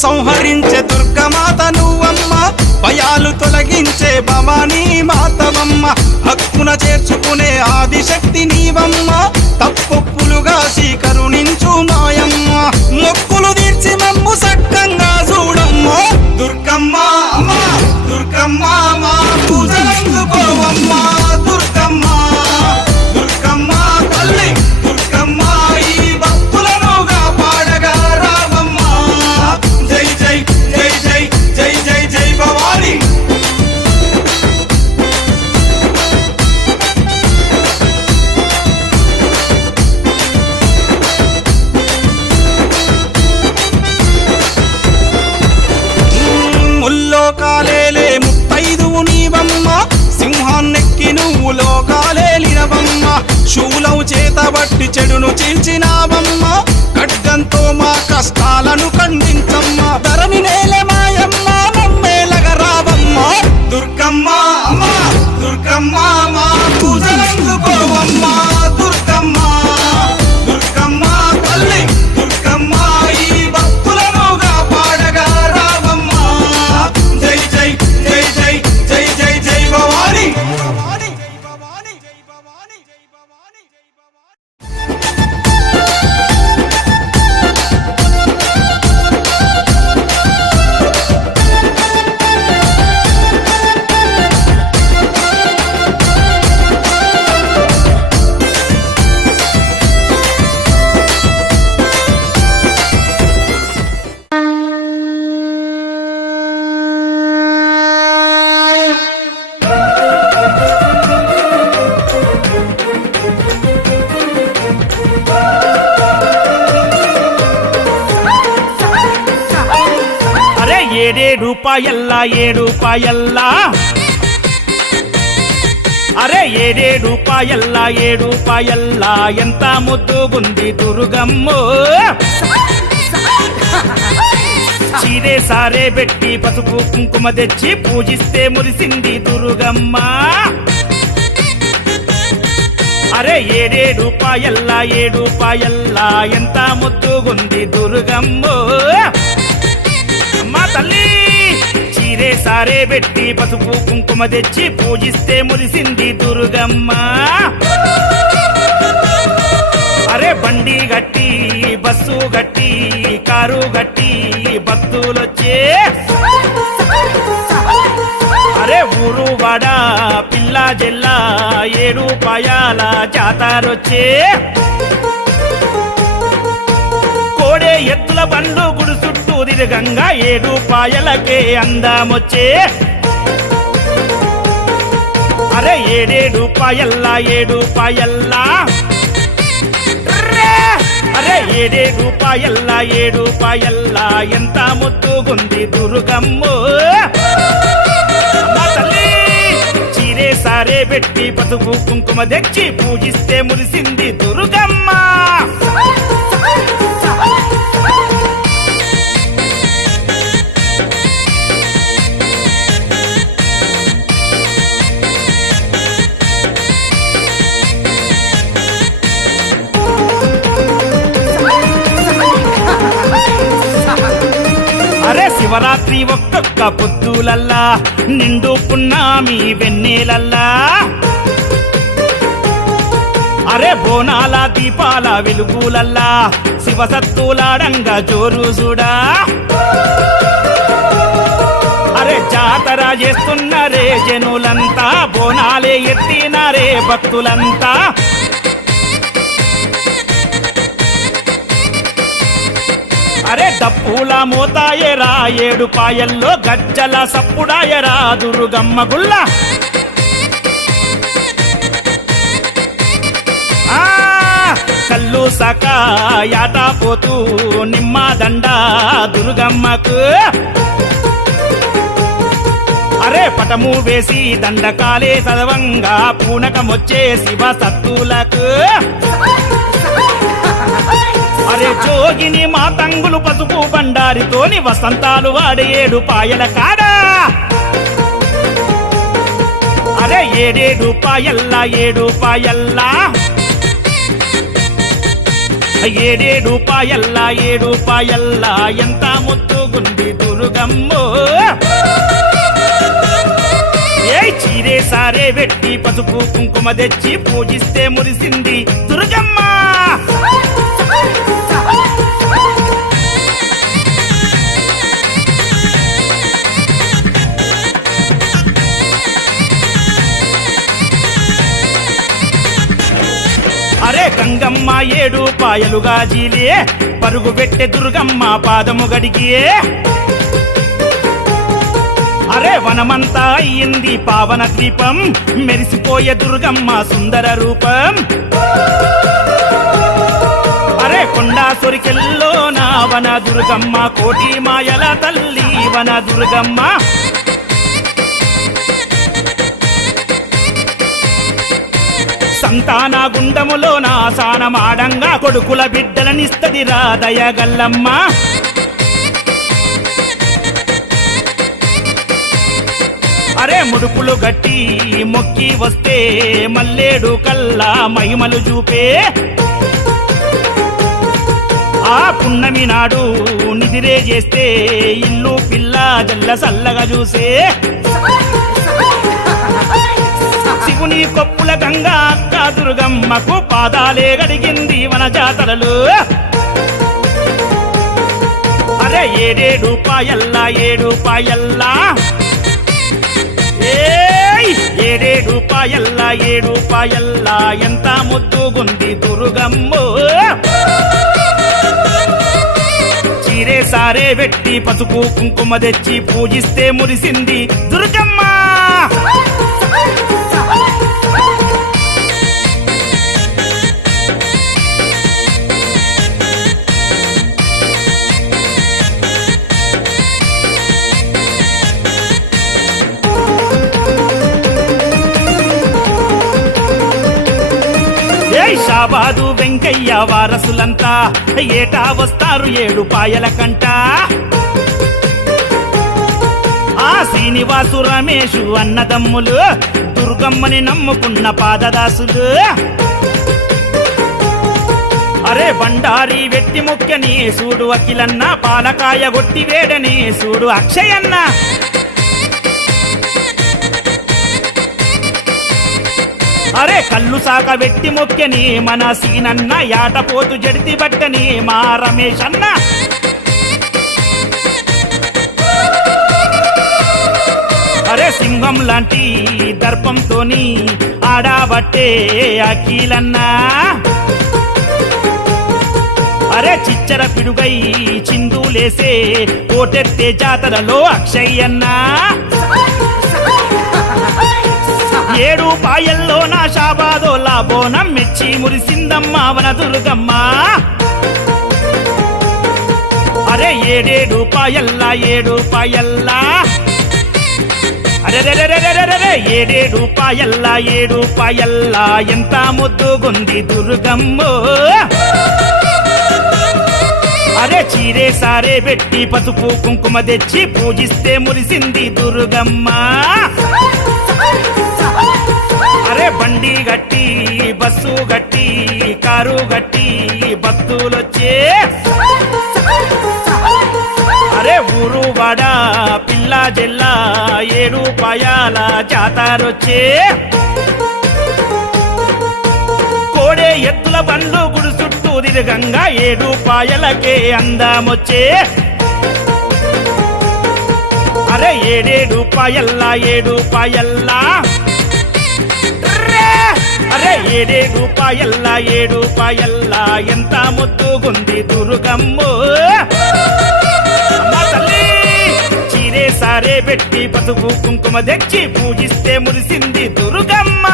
సంహరించే దుర్గమాత నువ్వమ్మ భయాలు తొలగించే భవానీ మాతవమ్మ హక్కున చేర్చుకునే ఆదిశక్తి నీవమ్మ తప్పొప్పులుగా కరుణించు మాయమ్మ మొక్కులు తీర్చి మమ్ము సక్కంగా చూడమ్మ దుర్గమ్మ అమ్మ దుర్గమ్మ మా పూజలందుకోవమ్మ దుర్గమ్మ దుర్గమ్మ తల్లి దుర్గమ్మ ఈ భక్తులనుగా పాడగా రావమ్మ జై జై జై జై జై జై జై భవాని ముల్లోకాలేలే ముత్తైదువు నీవమ్మ సింహాన్నెక్కి నువ్వు లోకాలేలినవమ్మ శూలం చేతబట్టి చెడును చీల్చినావమ్మ ఖడ్గంతో మా కష్టాలను ఖండించమ్మ ధరణి నేల మాయమ్మ నమ్మేలగా రావమ్మ దుర్గమ్మ అమ్మ దుర్గమ్మ మా పూజలందుకోవమ్మ దుర్గమ్మ దుర్గమ్మ తల్లి దుర్గమ్మ ఈ భక్తులనుగా పాడగా రావమ్మ జై జై జై జై జై జై జై భవాని భవాని భవాని జై భవాని జై భవాని జై భవాని అరే రూపాయల్లా రూపాయల్లా అరే రూపాయల్లా రూపాయల్లా ఎంత ముద్దుగుంది దుర్గమ్మో చీరే సారే పెట్టి పసుపు కుంకుమ తెచ్చి పూజిస్తే మురిసింది దుర్గమ్మ అరే రూపాయల్లా రూపాయల్లా ఎంత ముద్దుగుంది దుర్గమ్మో అమ్మా తల్లి చీరే సారే పెట్టి పసుపు కుంకుమ తెచ్చి పూజిస్తే మురిసింది దుర్గమ్మ అరే బండి గట్టి బస్సు గట్టి కారు గట్టి భక్తులొచ్చే అరే ఊరు వాడ పిల్ల జెల్లా 7 రూపాయల జాతరొచ్చే కోడే ఎత్తుల బండ్లు గుడి చుట్టూ తిరగంగా 7 రూపాయలకే అందమొచ్చే అరే 7 రూపాయల్లా రూపాయల్లా అరే 7 రూపాయల్లా రూపాయల్లా ఎంత ముద్దుగుంది దుర్గమ్మో అమ్మా తల్లి చీరే సారే పెట్టి పసుపు కుంకుమ తెచ్చి పూజిస్తే మురిసింది దుర్గమ్మ అరే శివరాత్రి ఒక్కొక్క పొద్దులల్లా నిండు పున్నామి వెన్నెలల్లా అరే బోనాల దీపాల వెలుగులల్లా శివసత్తులాడంగా జోరు చూడా అరే జాతర చేస్తున్నారే జనులంతా బోనాలే ఎత్తినారే భక్తులంతా అరే డప్పుల మోతాయరా 7 రూపాయల్లో గజ్జల సప్పుడాయరా దుర్గమ్మ గుల్ల కల్లు సక యాట పోతూ నిమ్మ దండ దుర్గమ్మకు అరే పటము వేసి దండకాలే చదవంగా పూనకమొచ్చే శివ సత్తులకు అరే జోగిని మా తంగులు పసుపు బండారితోని వసంతాలు వాడే 7 రూపాయల కాడా అరే 7 రూపాయల్లా 7 రూపాయల్లా 7 రూపాయల్లా ఎంత ముద్దుగు ముద్దుగుంది దుర్గమ్మో ఏ చీరే సారే వెట్టి పసుపు కుంకుమ తెచ్చి పూజిస్తే మురిసింది దుర్గమ్మ అరే గంగమ్మ 7 పాయలుగా జీలే పరుగు పెట్టే దుర్గమ్మ పాదము గడిగియే అరే వనమంతా అయ్యింది పావన ద్వీపం మెరిసిపోయే దుర్గమ్మ సుందర రూపం అరే కొండా సొరికెల్లో నా వన దుర్గమ్మ కోటి మాయల తల్లి వన దుర్గమ్మ సంతాన గుండములో నా సానమాడంగా కొడుకుల బిడ్డలనిస్తది రాదయగల్లమ్మ అరే ముడుపులు గట్టి మొక్కి వస్తే మల్లేడు కల్లా మహిమలు చూపే ఆ పున్నమి నాడు నిదిరే చేస్తే ఇల్లు పిల్ల జల్ల సల్లగా చూసే శివుని కొప్పుల గంగా అక్క దుర్గమ్మకు పాదాలే గడిగింది వన జాతరలు అరే 7 పాయల్లా 7 పాయల్లా 7 పాయల్లా 7 పాయల్లా ఎంత ముద్దుగుంది దుర్గమ్మో చీరే సారే వెట్టి పసుపు కుంకుమ తెచ్చి పూజిస్తే మురిసింది దుర్గమ్మ షాబాదు వెంకయ్య వారసులంతా ఏటా వస్తారు 7 పాయల కంట ఆ శ్రీనివాసు రమేషు అన్నదమ్ములు దుర్గమ్మని నమ్ముకున్న పాదదాసులు అరే బండారి వెట్టి ముఖ్యని సూడు అఖిలన్న పాలకాయ గొట్టి వేడని సూడు అక్షయన్న అరే కళ్ళు సాక వెట్టి మొక్కెని మన సీనన్న యాటపోతు జడితి బట్టని మా రమేష్ అన్న అరే సింహం లాంటి దర్పంతోని ఆడాబట్టే అఖిలన్నా అరే చిచ్చర పిడుగై చిందులేసే కోటెత్తే జాతరలో అక్షయ్యన్నా 7 పాయల్లో నా షాబాదోలా బోనం మెచ్చి మురిసిందమ్మ వన దుర్గమ్మ అరే 7 పాయల్లా 7 పాయల్లా అరే 7 పాయల్లా 7 పాయల్లా ఎంత ముద్దుగుంది దుర్గమ్మో అరే చీరే సారే పెట్టి పసుపు కుంకుమ తెచ్చి పూజిస్తే మురిసింది దుర్గమ్మ అరే బండి గట్టి బస్సు గట్టి కారు గట్టి భక్తులొచ్చే అరే ఊరు వాడ పిల్ల జెల్లా 7 పాయాల జాతరొచ్చే కోడే ఎత్తుల బండ్లు గుడి చుట్టూ తిరగంగా 7 పాయలకే అందమొచ్చే అరే 7 పాయల్లా 7 పాయల్లా అరే 7 పాయల్లా 7 పాయల్లా ఎంత ముద్దుగుంది దుర్గమ్మో అమ్మ తల్లి చీరే సారే పెట్టి పసుపు కుంకుమ తెచ్చి పూజిస్తే మురిసింది దుర్గమ్మ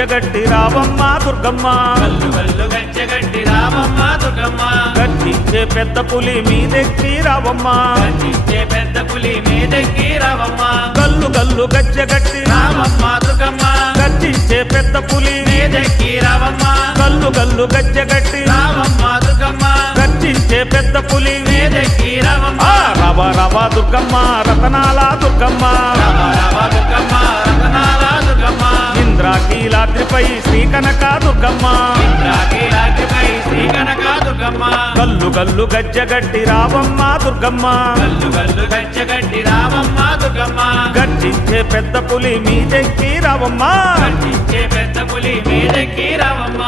గజ్జగట్టి రావమ్మ దుర్గమ్మ గల్లు గల్లు గజ్జగట్టి రావమ్మ దుర్గమ్మ గర్జించే పెద్ద పులి మీదెక్కి రావమ్మ గర్జించే పెద్ద పులి మీదెక్కి రావమ్మ గల్లు గల్లు గజ్జగట్టి రావమ్మ దుర్గమ్మ గర్జించే పెద్ద పులి మీదెక్కి రావమ్మ గల్లు గల్లు గజ్జగట్టి రావమ్మ దుర్గమ్మ గర్జించే పెద్ద పులి మీదెక్కి రావమ్మ ఆ రవ రవ దుర్గమ్మ రతనాల దుర్గమ్మ రామ రామ దుర్గమ్మ రతనాల దుర్గమ్మ ఇంద్రాకీలాద్రిపై శ్రీ కనక దుర్గమ్మ రాగిలాటిపై శ్రీ కనక దుర్గమ్మ గల్లు గల్లు గజ్జగట్టి రావమ్మ దుర్గమ్మ గల్లు గల్లు గజ్జగట్టి రావమ్మ దుర్గమ్మ గర్జించే పెద్ద పులి మీదెక్కి రావమ్మ గర్జించే పెద్ద పులి మీదెక్కి రావమ్మ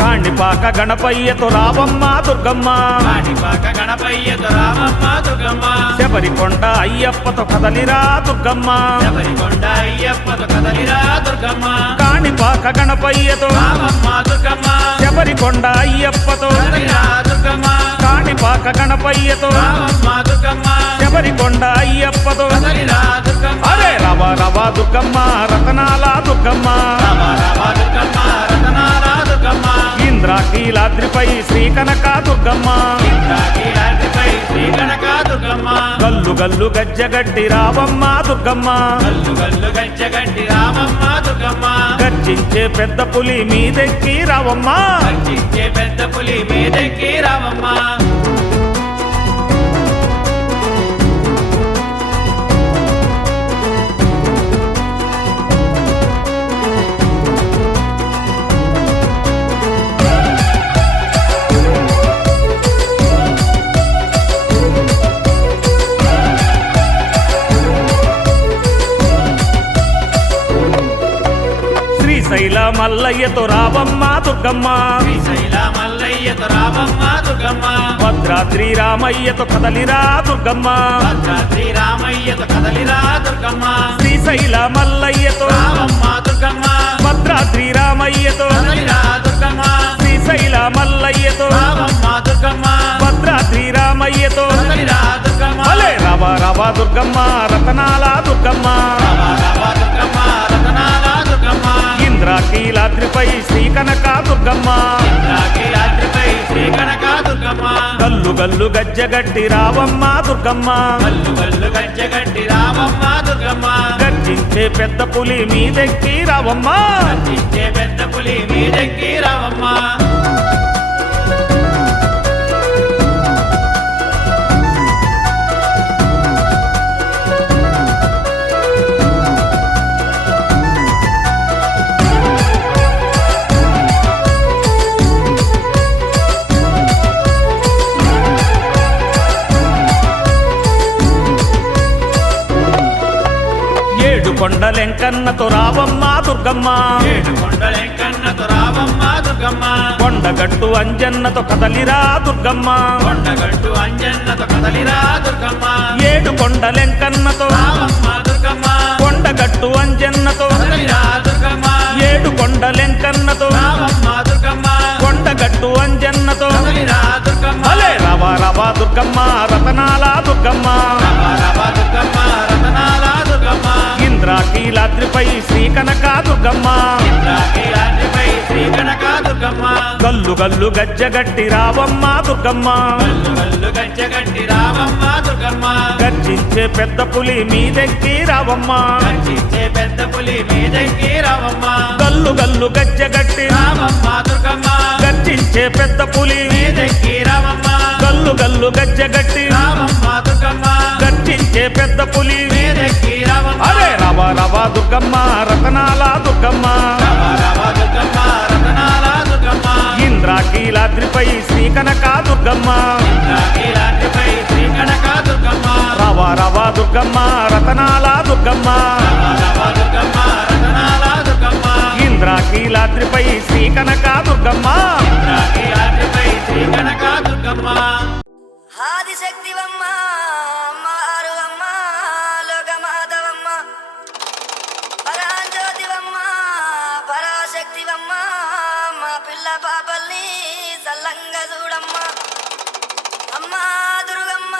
కాణిపాక గణపయ్యతో రావమ్మ దుర్గమ్మ కాణిపాక గణపయ్యతో రావమ్మ దుర్గమ్మ శబరికొండ అయ్యప్పతో కదలిరా దుర్గమ్మ శబరికొండ అయ్యప్పతో కదలిరా దుర్గమ్మ కాణిపాక గణపయ్యతో రావమ్మ దుర్గమ్మ శబరికొండ అయ్యప్పతో కదలిరా దుర్గమ్మ కాణిపాక గణపయ్యతో రావమ్మ దుర్గమ్మ శబరికొండ అయ్యప్పతో కదలిరా దుర్గమ్మ అరే రవ రవ దుర్గమ్మ రతనాల దుర్గమ్మ రామ రామ దుర్గమ్మ రతనాల దుర్గమ్మ ఇంద్రాకీలాద్రిపై శ్రీ కనక దుర్గమ్మ రాగిలాటిపై శ్రీ కనక దుర్గమ్మ గల్లు గల్లు గజ్జగట్టి రావమ్మ దుర్గమ్మ గల్లు గల్లు గజ్జగట్టి రావమ్మ దుర్గమ్మ గర్జించే పెద్ద పులి మీదెక్కి రావమ్మ గర్జించే పెద్ద పులి మీదెక్కి రావమ్మ శ్రీశైల మల్లయ్యతో రావమ్మ దుర్గమ్మ శ్రీశైల మల్లయ్యతో రావమ్మ దుర్గమ్మ భద్రాద్రి రామయ్యతో కదలిరా దుర్గమ్మ భద్రాద్రి రామయ్యతో కదలిరా దుర్గమ్మ శ్రీశైల మల్లయ్యతో రావమ్మ దుర్గమ్మ భద్రాద్రి రామయ్యతో కదలిరా దుర్గమ్మ శ్రీశైల మల్లయ్యతో రావమ్మ దుర్గమ్మ భద్రాద్రి రామయ్యతో కదలిరా దుర్గమ్మ అలే రవ రవ దుర్గమ్మ రతనాల దుర్గమ్మ రామ రామ దుర్గమ్మ రతనాల దుర్గమ్మ ఇంద్రాకీలాద్రిపై శ్రీ కనక దుర్గమ్మ రాగిలాటిపై శ్రీ కనక దుర్గమ్మ గల్లు గల్లు గజ్జగట్టి రావమ్మ దుర్గమ్మ గల్లు గల్లు గజ్జగట్టి రావమ్మ దుర్గమ్మ గర్జించే పెద్ద పులి మీదెక్కి రావమ్మ గర్జించే పెద్ద పులి మీదెక్కి రావమ్మ ఏడు కొండలెంకన్నతో రావమ్మ దుర్గమ్మ ఏడు కొండలెంకన్నతో రావమ్మ దుర్గమ్మ కొండగట్టు అంజన్నతో కదలిరా దుర్గమ్మ కొండగట్టు అంజన్నతో కదలిరా దుర్గమ్మ ఏడు కొండలెంకన్నతో రావమ్మ దుర్గమ్మ కొండగట్టు అంజన్నతో కదలిరా దుర్గమ్మ ఏడు కొండలెంకన్నతో రావమ్మ దుర్గమ్మ కొండగట్టు అంజన్నతో కదలిరా దుర్గమ్మ అలే రవ రవ దుర్గమ్మ రతనాల దుర్గమ్మ రామ రామ దుర్గమ్మ రతనాల దుర్గమ్మ ఇంద్రాకీలాద్రిపై శ్రీ కనక దుర్గమ్మ రాగిలాటిపై శ్రీ కనక దుర్గమ్మ గల్లు గల్లు గజ్జగట్టి రావమ్మ దుర్గమ్మ గల్లు గల్లు గజ్జగట్టి రావమ్మ దుర్గమ్మ గర్జించే పెద్ద పులి మీదెక్కి రావమ్మ గర్జించే పెద్ద పులి మీదెక్కి రావమ్మ గల్లు గల్లు గజ్జగట్టి రావమ్మ దుర్గమ్మ గర్జించే పెద్ద పులి మీదెక్కి రావమ్మ గల్లు గల్లు గజ్జగట్టి రావమ్మ దుర్గమ్మ గర్జించే పెద్ద పులి మీదెక్కి రావమ్మ అరే రవ రవ దుర్గమ్మ రతనాల దుర్గమ్మ రామ రామ దుర్గమ్మ రతనాల దుర్గమ్మ ఇంద్రాకీలాద్రిపై శ్రీ కనక దుర్గమ్మ రాగిలాటిపై శ్రీ కనక దుర్గమ్మ రవ రవ దుర్గమ్మ రతనాల దుర్గమ్మ రామ రామ దుర్గమ్మ రతనాల దుర్గమ్మ ఇంద్రాకీలాద్రిపై శ్రీ కనక దుర్గమ్మ రాగిలాటిపై శ్రీ కనక దుర్గమ్మ హాల ఆదిశక్తివమ్మ మారువమ్మ లోకమాతవమ్మ పరాజ్యోతివమ్మ పరాశక్తివమ్మ మా పిల్ల పాపల్ని సల్లంగా చూడమ్మ అమ్మ దుర్గమ్మ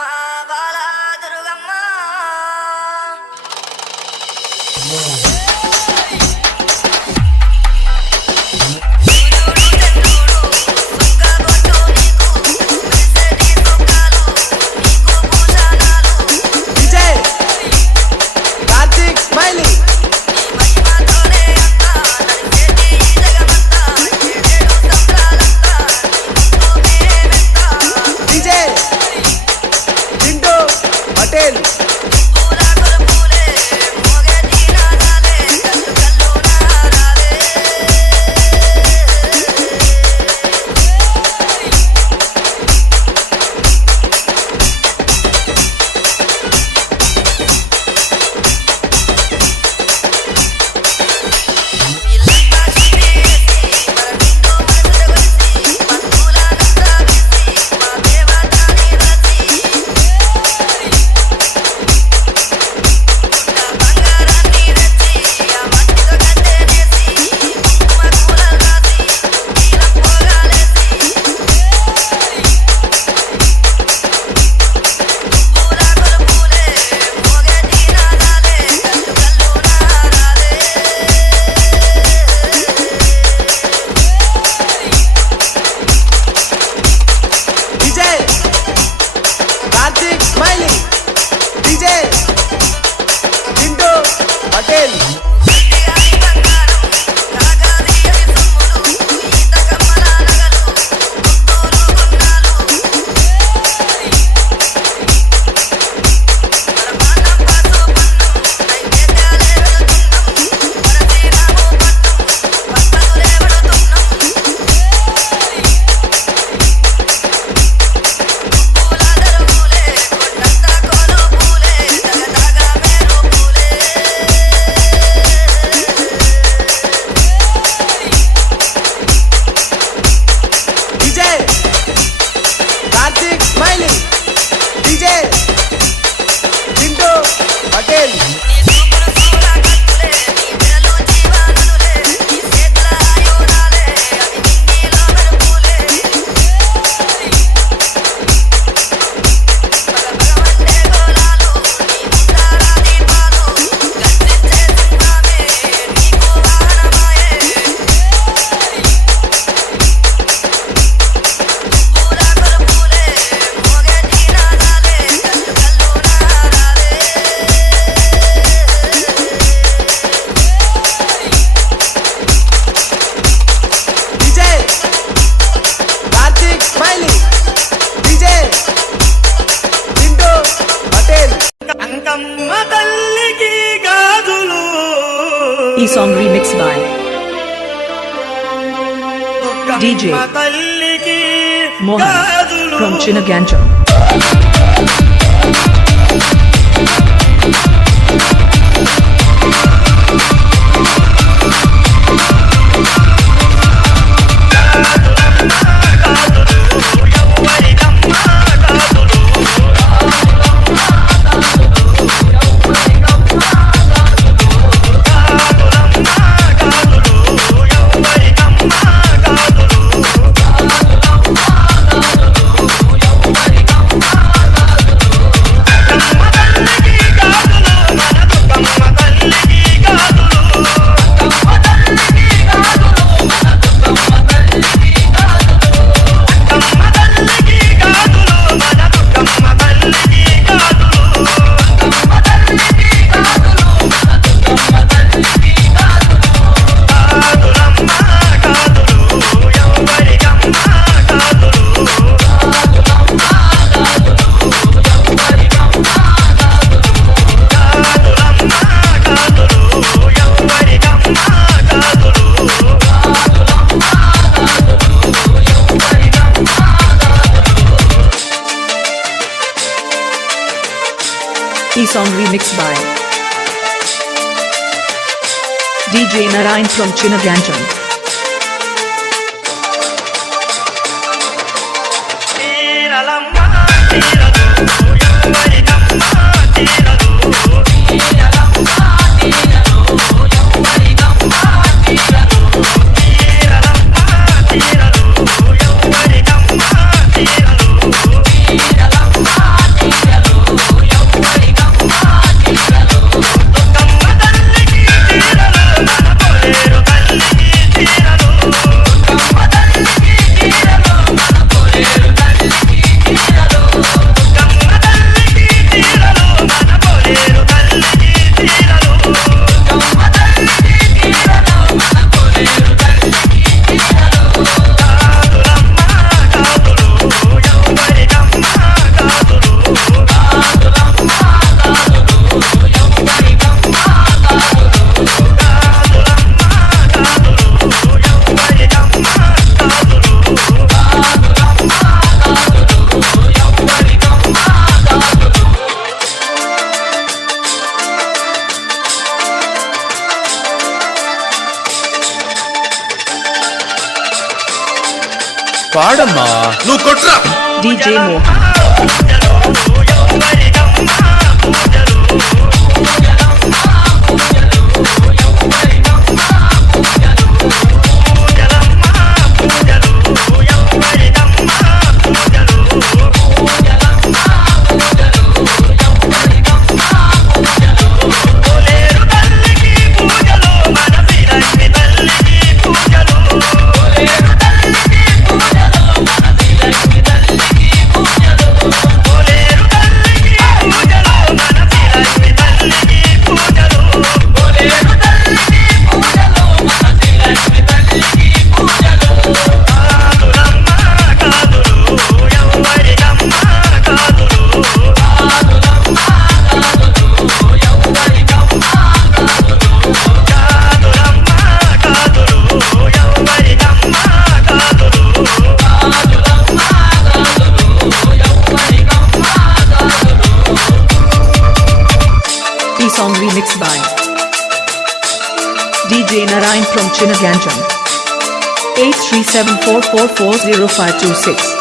మా Bala Durgamma Vijay Karthik Smiley Vijay Chintu Patel Vijay Karthik Smiley Vijay Chintu Patel Vijay Karthik Smiley Vijay Chintu Patel Vijay Karthik Smiley Vijay Chintu Patel Ankamma తల్లికి గాజులు ఈ సాంగ్ remixed by DJ తల్లికి Mohan గాజులు from Chinaganjam. song remixed by DJ Narayan from Chinaganjam. పాడమ్మా నువ్వు కొట్రా DJ Mohan. Song remixed by DJ Narayan from Chinaganjam. 8374440526.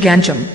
Ganjam.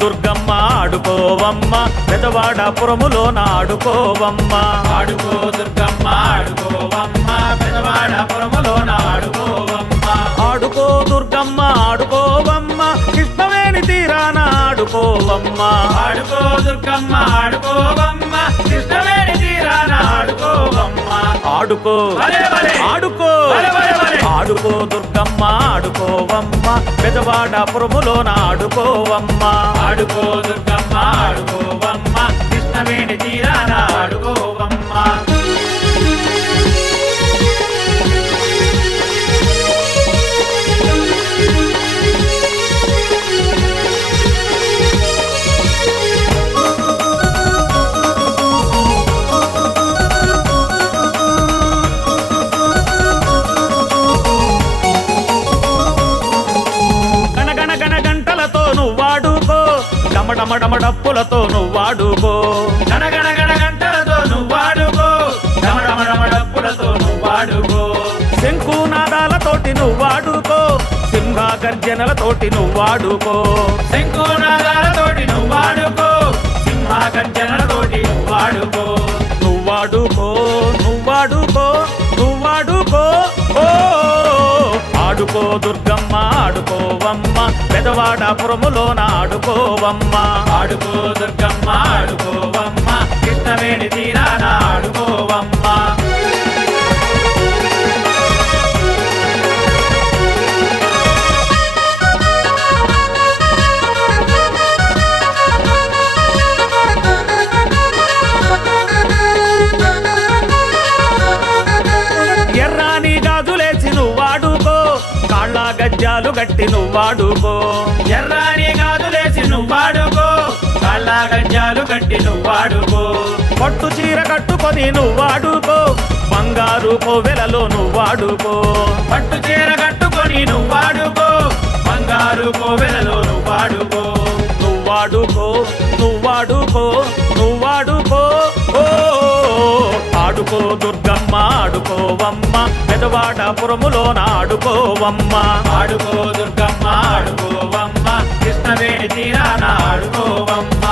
Durgamma ఆడుకోవమ్మ పెదవాడపురములోన ఆడుకోవమ్మ ఆడుకో దుర్గమ్మ ఆడుకోవమ్మ పెదవాడపురములోన ఆడుకోవమ్మ ఆడుకో దుర్గమ్మ ఆడుకోవమ్మ కృష్ణవేణి తీరాన ఆడుకోవమ్మ ఆడుకో దుర్గమ్మ ఆడుకోవమ్మ కృష్ణవేణి తీరాన ఆడుకోవమ్మ ఆడుకో భలే భలే ఆడుకో భలే భలే భలే ఆడుకో దుర్గమ్మ ఆడుకోవమ్మ పెదవాడ పురములోన ఆడుకోవమ్మ ఆడుకో దుర్గమ్మ ఆడుకోవమ్మ కృష్ణవేణి తీరాన ఆడుకోవమ్మ గణగణ గణ గంటలతో నువ్వాడుకో డమడమడమడప్పులతో నువ్వాడుకో గణగణ గణ గంటలతో నువ్వాడుకో డమడమడమడప్పులతో నువ్వాడుకో శంకునాదాలతోటి నువ్వాడుకో సింహ గర్జనలతోటి నువ్వాడుకో శంకునాదాలతోటి నువ్వాడుకో సింహ గర్జనలతోటి నువ్వాడుకో నువ్వాడుకో నువ్వాడుకో నువ్వాడుకో ఓ ఆడుకో దుర్గమ్మ ఆడుకోవమ్మ పెదవాడ పురములోన ఆడుకోవమ్మ ఆడుకో దుర్గమ్మ ఆడుకోవమ్మ కృష్ణవేణి తీరాన ఆడుకోవమ్మ ఎర్రాని గాజులేసి నువ్వాడుకో కాళ్ళ గజ్జాలు గట్టి నువ్వాడుకో ఎర్రాని గాజులేసి నువ్వాడుకో కాళ్ళ గజ్జాలు కట్టి నువ్వాడుకో పట్టు చీర కట్టుకొని నువ్వాడుకో బంగారు కోవెలలో నువ్వాడుకో పట్టు చీర కట్టుకొని నువ్వాడుకో బంగారు కోవెలలో నువ్వాడుకో నువ్వాడుకో నువ్వాడుకో నువ్వాడుకో ఓ ఆడుకో దుర్గమ్మ ఆడుకోవమ్మ పెదవాడ పురములోన ఆడుకోవమ్మ ఆడుకో దుర్గమ్మ ఆడుకోవమ్మ కృష్ణవేణి తీరాన ఆడుకోవమ్మ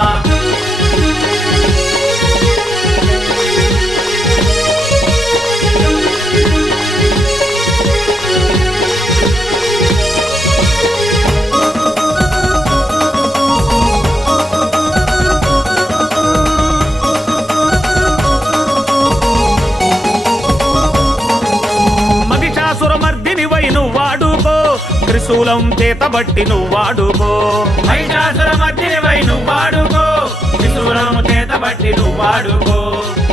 మహిషాసురమర్దినివై నువ్వాడుకో త్రిశూలం చేతబట్టి నువ్వాడుకో మహిషాసుర మధ్యవై నువ్వాడుకో త్రిశూలము చేతబట్టి నువ్వాడుకో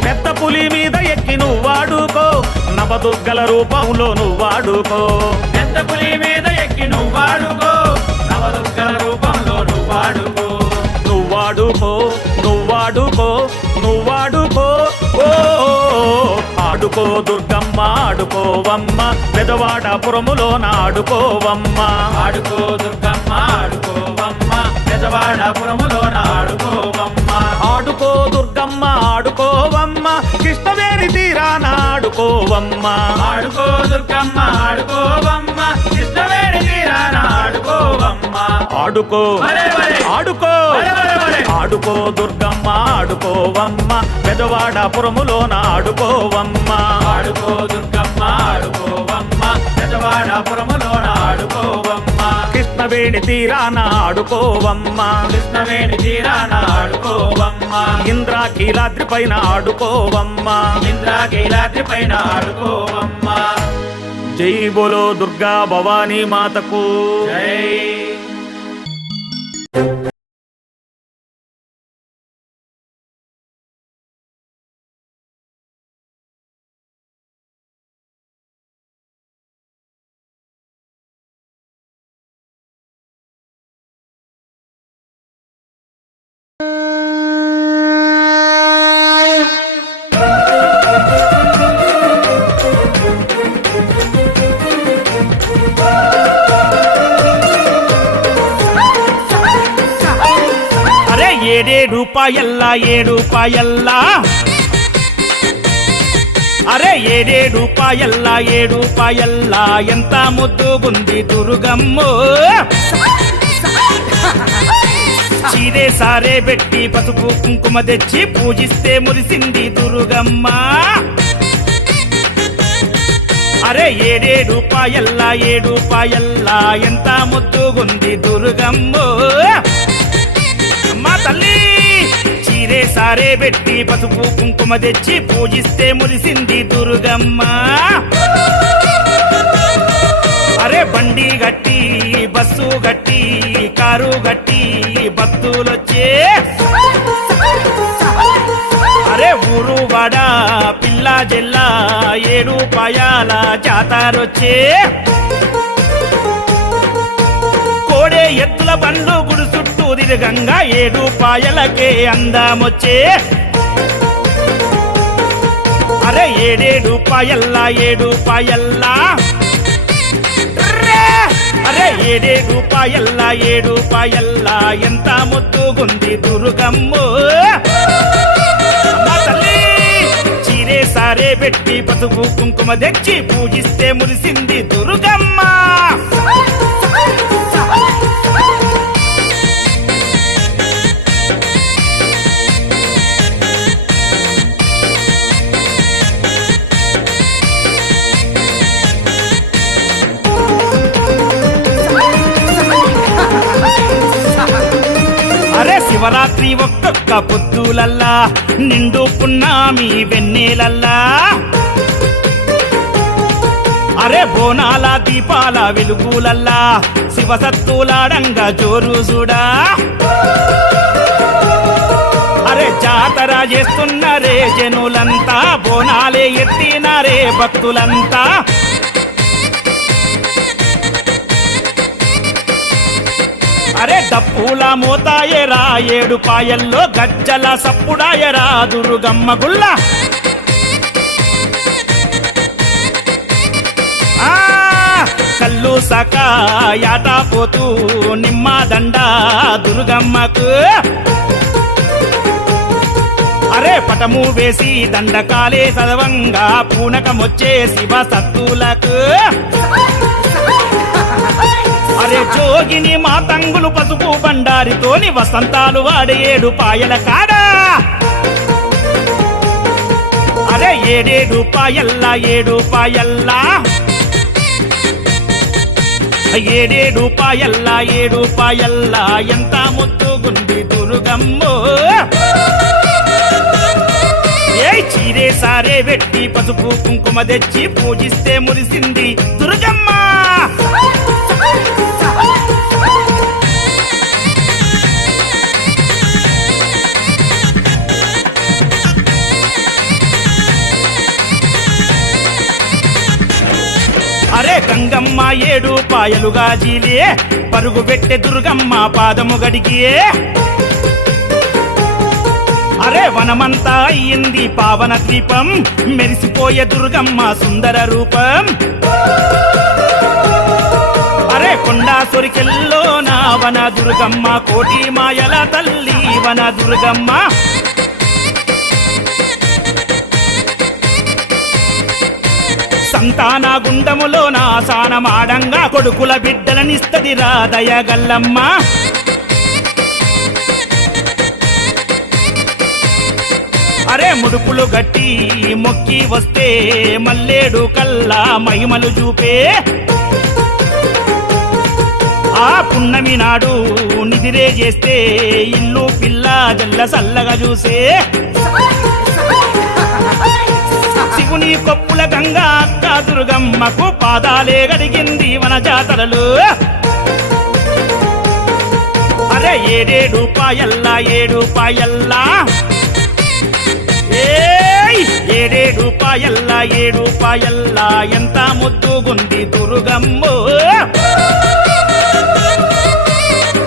పెద్ద పులి మీద ఎక్కి నువ్వాడుకో నవదుర్గల రూపంలో నువ్వాడుకో పెద్ద పులి మీద ఎక్కి నువ్వాడుకో నవదుర్గల రూపంలో నువ్వాడుకో నువ్వాడుకో నువ్వాడుకో నువ్వాడుకో ఓ ఆడుకో దుర్గమ్మ ఆడుకోవమ్మ పెదవాడ పురములోన ఆడుకోవమ్మ ఆడుకో దుర్గమ్మ ఆడుకోవమ్మ పెదవాడపురములోన ఆడుకోవమ్మ ఆడుకో దుర్గమ్మ ఆడుకోవమ్మ కృష్ణవేణి తీరాన ఆడుకోవమ్మ ఆడుకో దుర్గమ్మ ఆడుకోవమ్మ కృష్ణవేణి తీరాన ఆడుకోవమ్మ ఆడుకో భలే భలే ఆడుకో భలే భలే భలే ఆడుకో దుర్గమ్మ ఆడుకోవమ్మ పెదవాడ పురములోన ఆడుకోవమ్మ ఆడుకో దుర్గమ్మ ఆడుకోవమ్మ పెదవాడపురములోన ఆడుకోవమ్మ కృష్ణవేణి తీరాన ఆడుకోవమ్మ కృష్ణవేణి తీరాన ఆడుకోవమ్మ ఇంద్రాకీలాద్రి పైన ఆడుకోవమ్మ ఇంద్రాకీలాద్రి పైన ఆడుకోవమ్మ జై బోలో దుర్గా భవానీ మాతకు జై రూపాయల్లా రూపాయల్లా అరే రూపాయల్లా రూపాయల్లా ఎంత ముద్దుగుంది దుర్గమ్మో చీరే సారే పెట్టి పసుపు కుంకుమ తెచ్చి పూజిస్తే మురిసింది దుర్గమ్మ అరే 7 రూపాయల్లా 7 రూపాయల్లా ఎంత ముద్దుగుంది దుర్గమ్మో అమ్మా తల్లి చీరే సారే పెట్టి పసుపు కుంకుమ తెచ్చి పూజిస్తే మురిసింది దుర్గమ్మ అరే బండి గట్టి బస్సు గట్టి కారు గట్టి భక్తులొచ్చే అరే ఊరు వాడ పిల్ల జెల్లా 7 రూపాయల జాతరొచ్చే కోడే ఎత్తుల బండ్లు గుడి చుట్టూ తిరగంగా 7 రూపాయలకే అందమొచ్చే అరే 7 రూపాయల్లా 7 రూపాయల్లా అరే 7 రూపాయల్లా 7 రూపాయల్లా ఎంత ముద్దుగుంది దుర్గమ్మో అమ్మా తల్లి చీరే సారే పెట్టి పసుపు కుంకుమ తెచ్చి పూజిస్తే మురిసింది దుర్గమ్మ అరే శివరాత్రి ఒక్కొక్క పొద్దులల్లా నిండు పున్నామి వెన్నెలల్లా అరే బోనాల దీపాల వెలుగులల్లా శివసత్తులాడంగా జోరు చూడా అరే జాతర చేస్తున్నారే జనులంతా బోనాలే ఎత్తినారే భక్తులంతా అరే డప్పుల మోతాయరా 7 పాయల్లో గజ్జల సప్పుడాయరా దుర్గమ్మ గుల్ల కల్లు సక యాటా పోతూ నిమ్మ దండ దుర్గమ్మకు అరే పటము వేసి దండకాలే చదవంగా పూనకమొచ్చే శివ సత్తులకు అరే జోగిని మా తంగులు పసుపు బండారితోని వసంతాలు వాడే 7 పాయల కాడా అరే 7 రూపాయల్లా 7 రూపాయల్లా 7 రూపాయల్లా 7 రూపాయల్లా ఎంత ముద్దుగుంది దుర్గమ్మో ఏ చీరే సారే పెట్టి పసుపు కుంకుమ తెచ్చి పూజిస్తే మురిసింది దుర్గమ్మ అరే గంగమ్మ 7 పాయలుగా జీలే పరుగు పెట్టే దుర్గమ్మ పాదము గడిగియే అరే వనమంతా అయ్యింది పావన ద్వీపం మెరిసిపోయే దుర్గమ్మ సుందర రూపం అరే కొండా సొరికెల్లో నా వన దుర్గమ్మ కోటి మాయల తల్లి వన దుర్గమ్మ సంతాన గుండములో నా సానమాడంగా కొడుకుల బిడ్డలనిస్తది రాదయగల్లమ్మ అరే ముడుపులు గట్టి మొక్కి వస్తే మల్లేడు కల్లా మహిమలు చూపే ఆ పున్నమి నాడు నిదిరే చేస్తే ఇల్లు పిల్ల జల్ల సల్లగా చూసే శివుని కొప్పుల గంగా అక్క దుర్గమ్మకు పాదాలే గడిగింది వన జాతరలు అరే 7 రూపాయల్లా 7 రూపాయల్లా 7 రూపాయల్లా 7 రూపాయల్లా ఎంత ముద్దుగుంది దుర్గమ్మో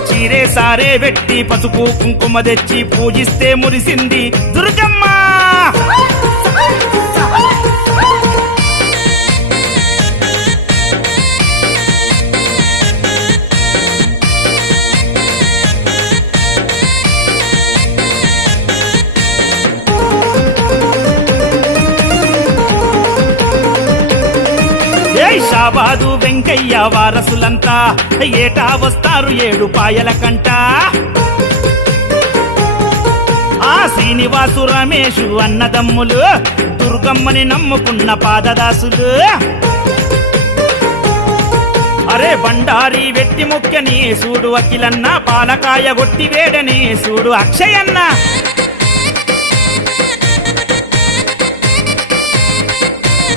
చీరే సారే పెట్టి పసుపు కుంకుమ తెచ్చి పూజిస్తే మురిసింది దుర్గమ్మ షాబాదు వెంకయ్య వారసులంతా ఏటా వస్తారు 7 పాయల కంట ఆ శ్రీనివాసు రమేషు అన్నదమ్ములు దుర్గమ్మని నమ్ముకున్న పాదదాసులు అరే బండారి వెట్టి ముఖ్యని సూడు అఖిలన్న పాలకాయ గొట్టి వేడని సూడు అక్షయన్న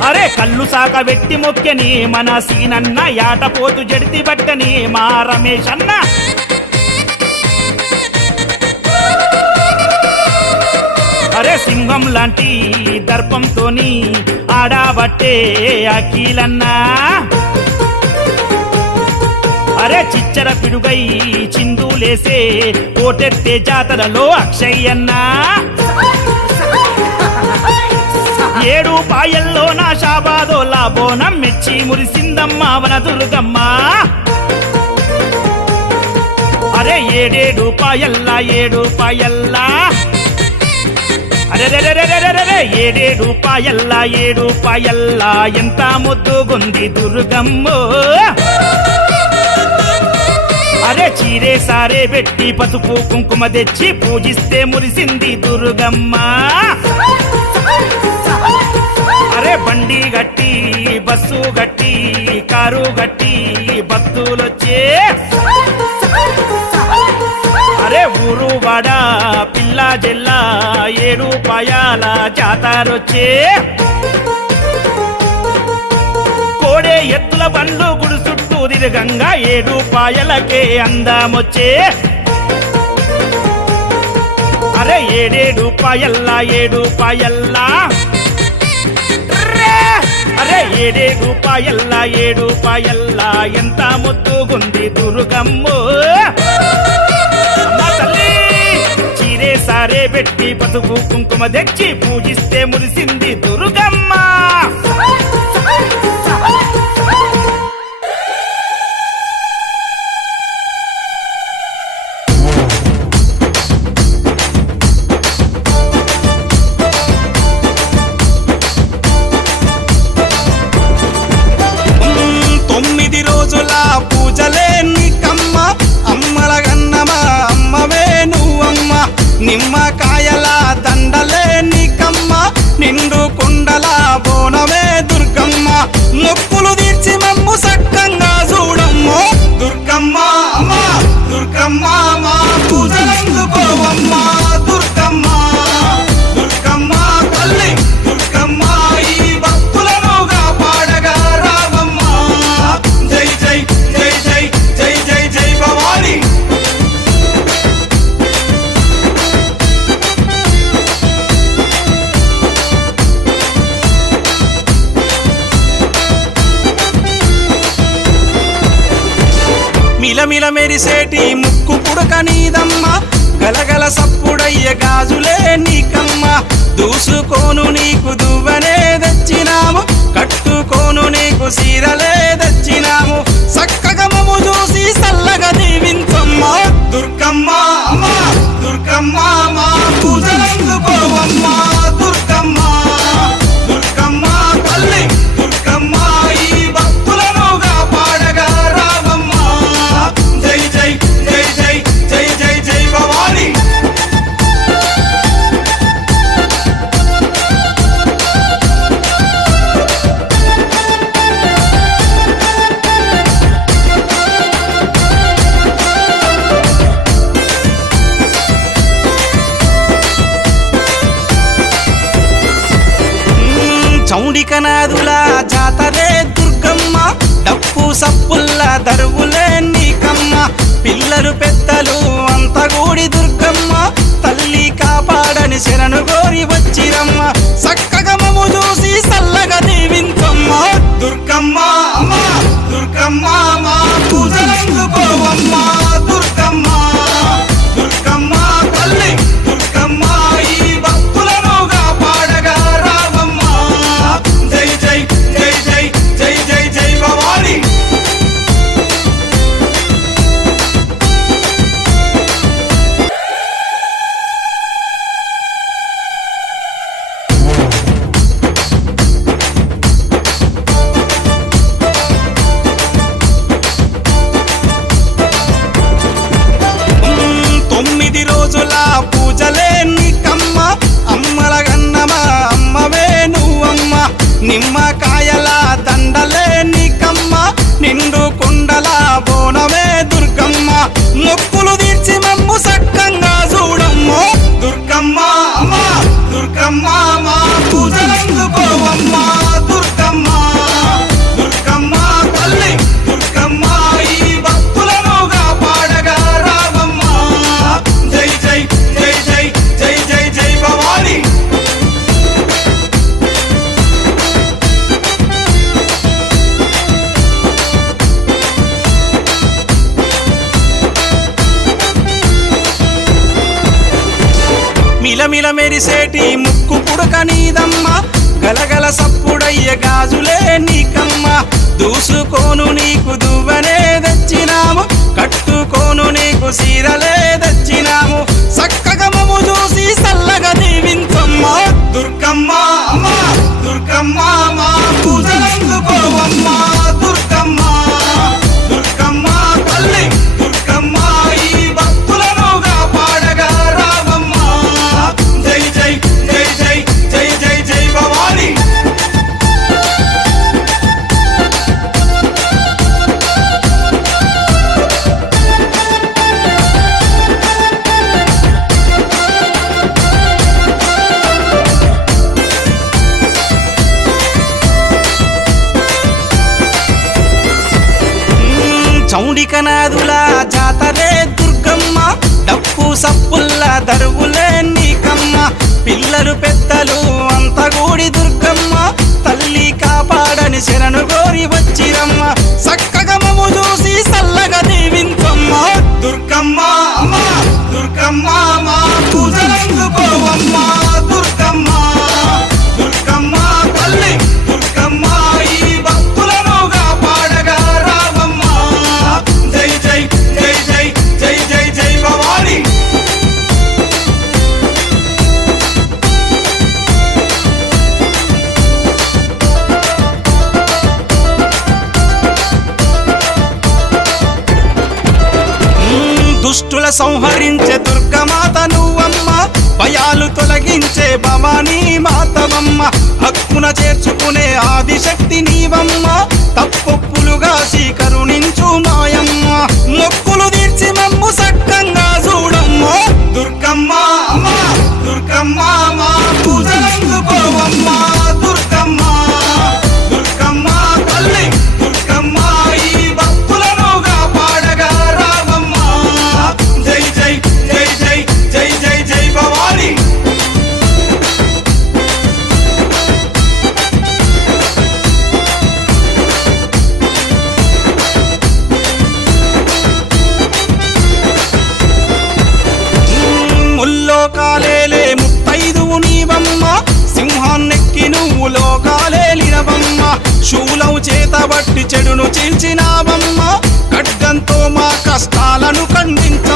అరే కళ్ళు సాక వెట్టి మొక్కెని మన సీనన్న యాటపోతు జడితి బట్టని మా రమేష్ అన్న అరే సింహం లాంటి దర్పంతోని ఆడాబట్టే అఖిలన్నా అరే చిచ్చర పిడుగై చిందులేసే ఓటెత్తే జాతరలో అక్షయన్నా 7 పాయల్లో నా షాబాదోలా బోనం మెచ్చి మురిసిందమ్మ వన దుర్గమ్మ అరే 7 పాయల్లా 7 పాయల్లా అరే 7 పాయల్లా 7 పాయల్లా ఎంత ముద్దుగుంది దుర్గమ్మో అరే చీరే సారే పెట్టి పసుపు కుంకుమ తెచ్చి పూజిస్తే మురిసింది దుర్గమ్మ అరే బండి గట్టి బస్సు గట్టి కారు గట్టి భక్తులొచ్చే అరే ఊరు వాడ పిల్ల జెల్లా 7 పాయాల జాతరొచ్చే కోడే ఎత్తుల బండ్లు గుడి చుట్టూ తిరగంగా 7 పాయలకే అందమొచ్చే అరే 7 పాయల్లా 7 పాయల్లా అరే 7 పాయల్లా 7 పాయల్లా ఎంత ముద్దుగుంది దుర్గమ్మో అమ్మ తల్లి చీరే సారే పెట్టి పసుపు కుంకుమ తెచ్చి పూజిస్తే మురిసింది దుర్గమ్మ నిమ్మకాయల దండలే నీకమ్మ నిండు కుండల బోనమే దుర్గమ్మ మొక్కులు తీర్చి మమ్ము సక్కంగా చూడమ్మో దుర్గమ్మ అమ్మ దుర్గమ్మ మా పూజలందుకోవమ్మ దుర్గమ్మ దుర్గమ్మ తల్లి దుర్గమ్మ ఈ భక్తులను కాపాడగా రావమ్మ జై జై జై జై జై జై జై భవాని మిలమిల మెరిసేటి ముక్కు పుడక నీదమ్మ గలగల సప్పుడయ్య గాజులే నీకమ్మ దూసుకోను నీకు దువ్వనే తెచ్చినాము కట్టుకోను నీకు సీరలే తెచ్చినాము సక్కగా మము చూసి సల్లగా దీవించమ్మ దుర్గమ్మ అమ్మ దుర్గమ్మ మా పూజలందుకోవమ్మ దుర్గమ్మ దుర్గమ్మ తల్లి దుర్గమ్మ ఈ భక్తులను కాపాడగా రావమ్మ జై జై జై జై జై జై జై భవాని చౌడికనాదుల జాతరే దుర్గమ్మ డప్పు సప్పుల్ల దరువులే నీకమ్మ పిల్లలు పెద్దలు అంత గూడి దుర్గమ్మ తల్లి కాపాడని శరణు గోరి వచ్చిరమ్మ సక్కగా మము చూసి సల్లగా దీవించమ్మ దుర్గమ్మ అమ్మ దుర్గమ్మ మా పూజలందుకోవమ్మ దుర్గమ్మ దుర్గమ్మ తల్లి దుర్గమ్మ ఈ భక్తులను కాపాడగా రావమ్మ జై జై జై జై జై జై జై భవాని మిలమిల మెరిసేటి ముక్కు పుడక నీదమ్మ గలగల సప్పుడయ్య గాజులే నీకమ్మ దూసుకోను నీకు దువ్వనే తెచ్చినాము కట్టుకోను నీకు సీరలే తెచ్చినాము చక్కగా మమ్ము చూసి సల్లగా దీవించమ్మ దుర్గమ్మ అమ్మ దుర్గమ్మ మా పూజలందుకోవమ్మ దుర్గమ్మ దుర్గమ్మ తల్లి దుర్గమ్మ ఈ భక్తులను కాపాడగా రావమ్మ జై జై జై జై జై జై జై భవాని చౌడికనాదుల జాతరే దుర్గమ్మ డప్పు సప్పుల్ల దరువులే నీకమ్మ పిల్లలు పెద్దలు అంత గూడి దుర్గమ్మ తల్లి కాపాడని శరణు గోరి వచ్చిరమ్మ చక్కగా మమ్ము చూసి సల్లగా దీవించమ్మ దుర్గమ్మ అమ్మ దుర్గమ్మ మా పూజలందుకోవమ్మ దుర్గమ్మ దుర్గమ్మ తల్లి దుర్గమ్మ ఈ భక్తులను కాపాడగా రావమ్మ జై జై జై జై జై జై జై భవాని దుష్టుల సంహరించే దుర్గమాత నువ్వమ్మ భయాలు తొలగించే భవానీ మాతవమ్మ హక్కున చేర్చుకునే ఆదిశక్తి నీవమ్మ తప్పొప్పులుగా కరుణించు మాయమ్మ మొక్కులు తీర్చి మమ్ము సక్కంగా చూడమ్మ దుర్గమ్మ అమ్మ దుర్గమ్మ మా పూజలందుకోవమ్మ దుర్గమ్మ దుర్గమ్మ తల్లి దుర్గమ్మ ఈ భక్తులను కాపాడగా రావమ్మ జై జై జై జై జై జై జై భవాని ముల్లోకాలేలే ముత్తైదువు నీవమ్మ సింహాన్నెక్కి నువ్వు లోకాలేలినవమ్మ శూలం చేతబట్టి చెడును చీల్చినావమ్మ ఖడ్గంతో మా కష్టాలను ఖండించ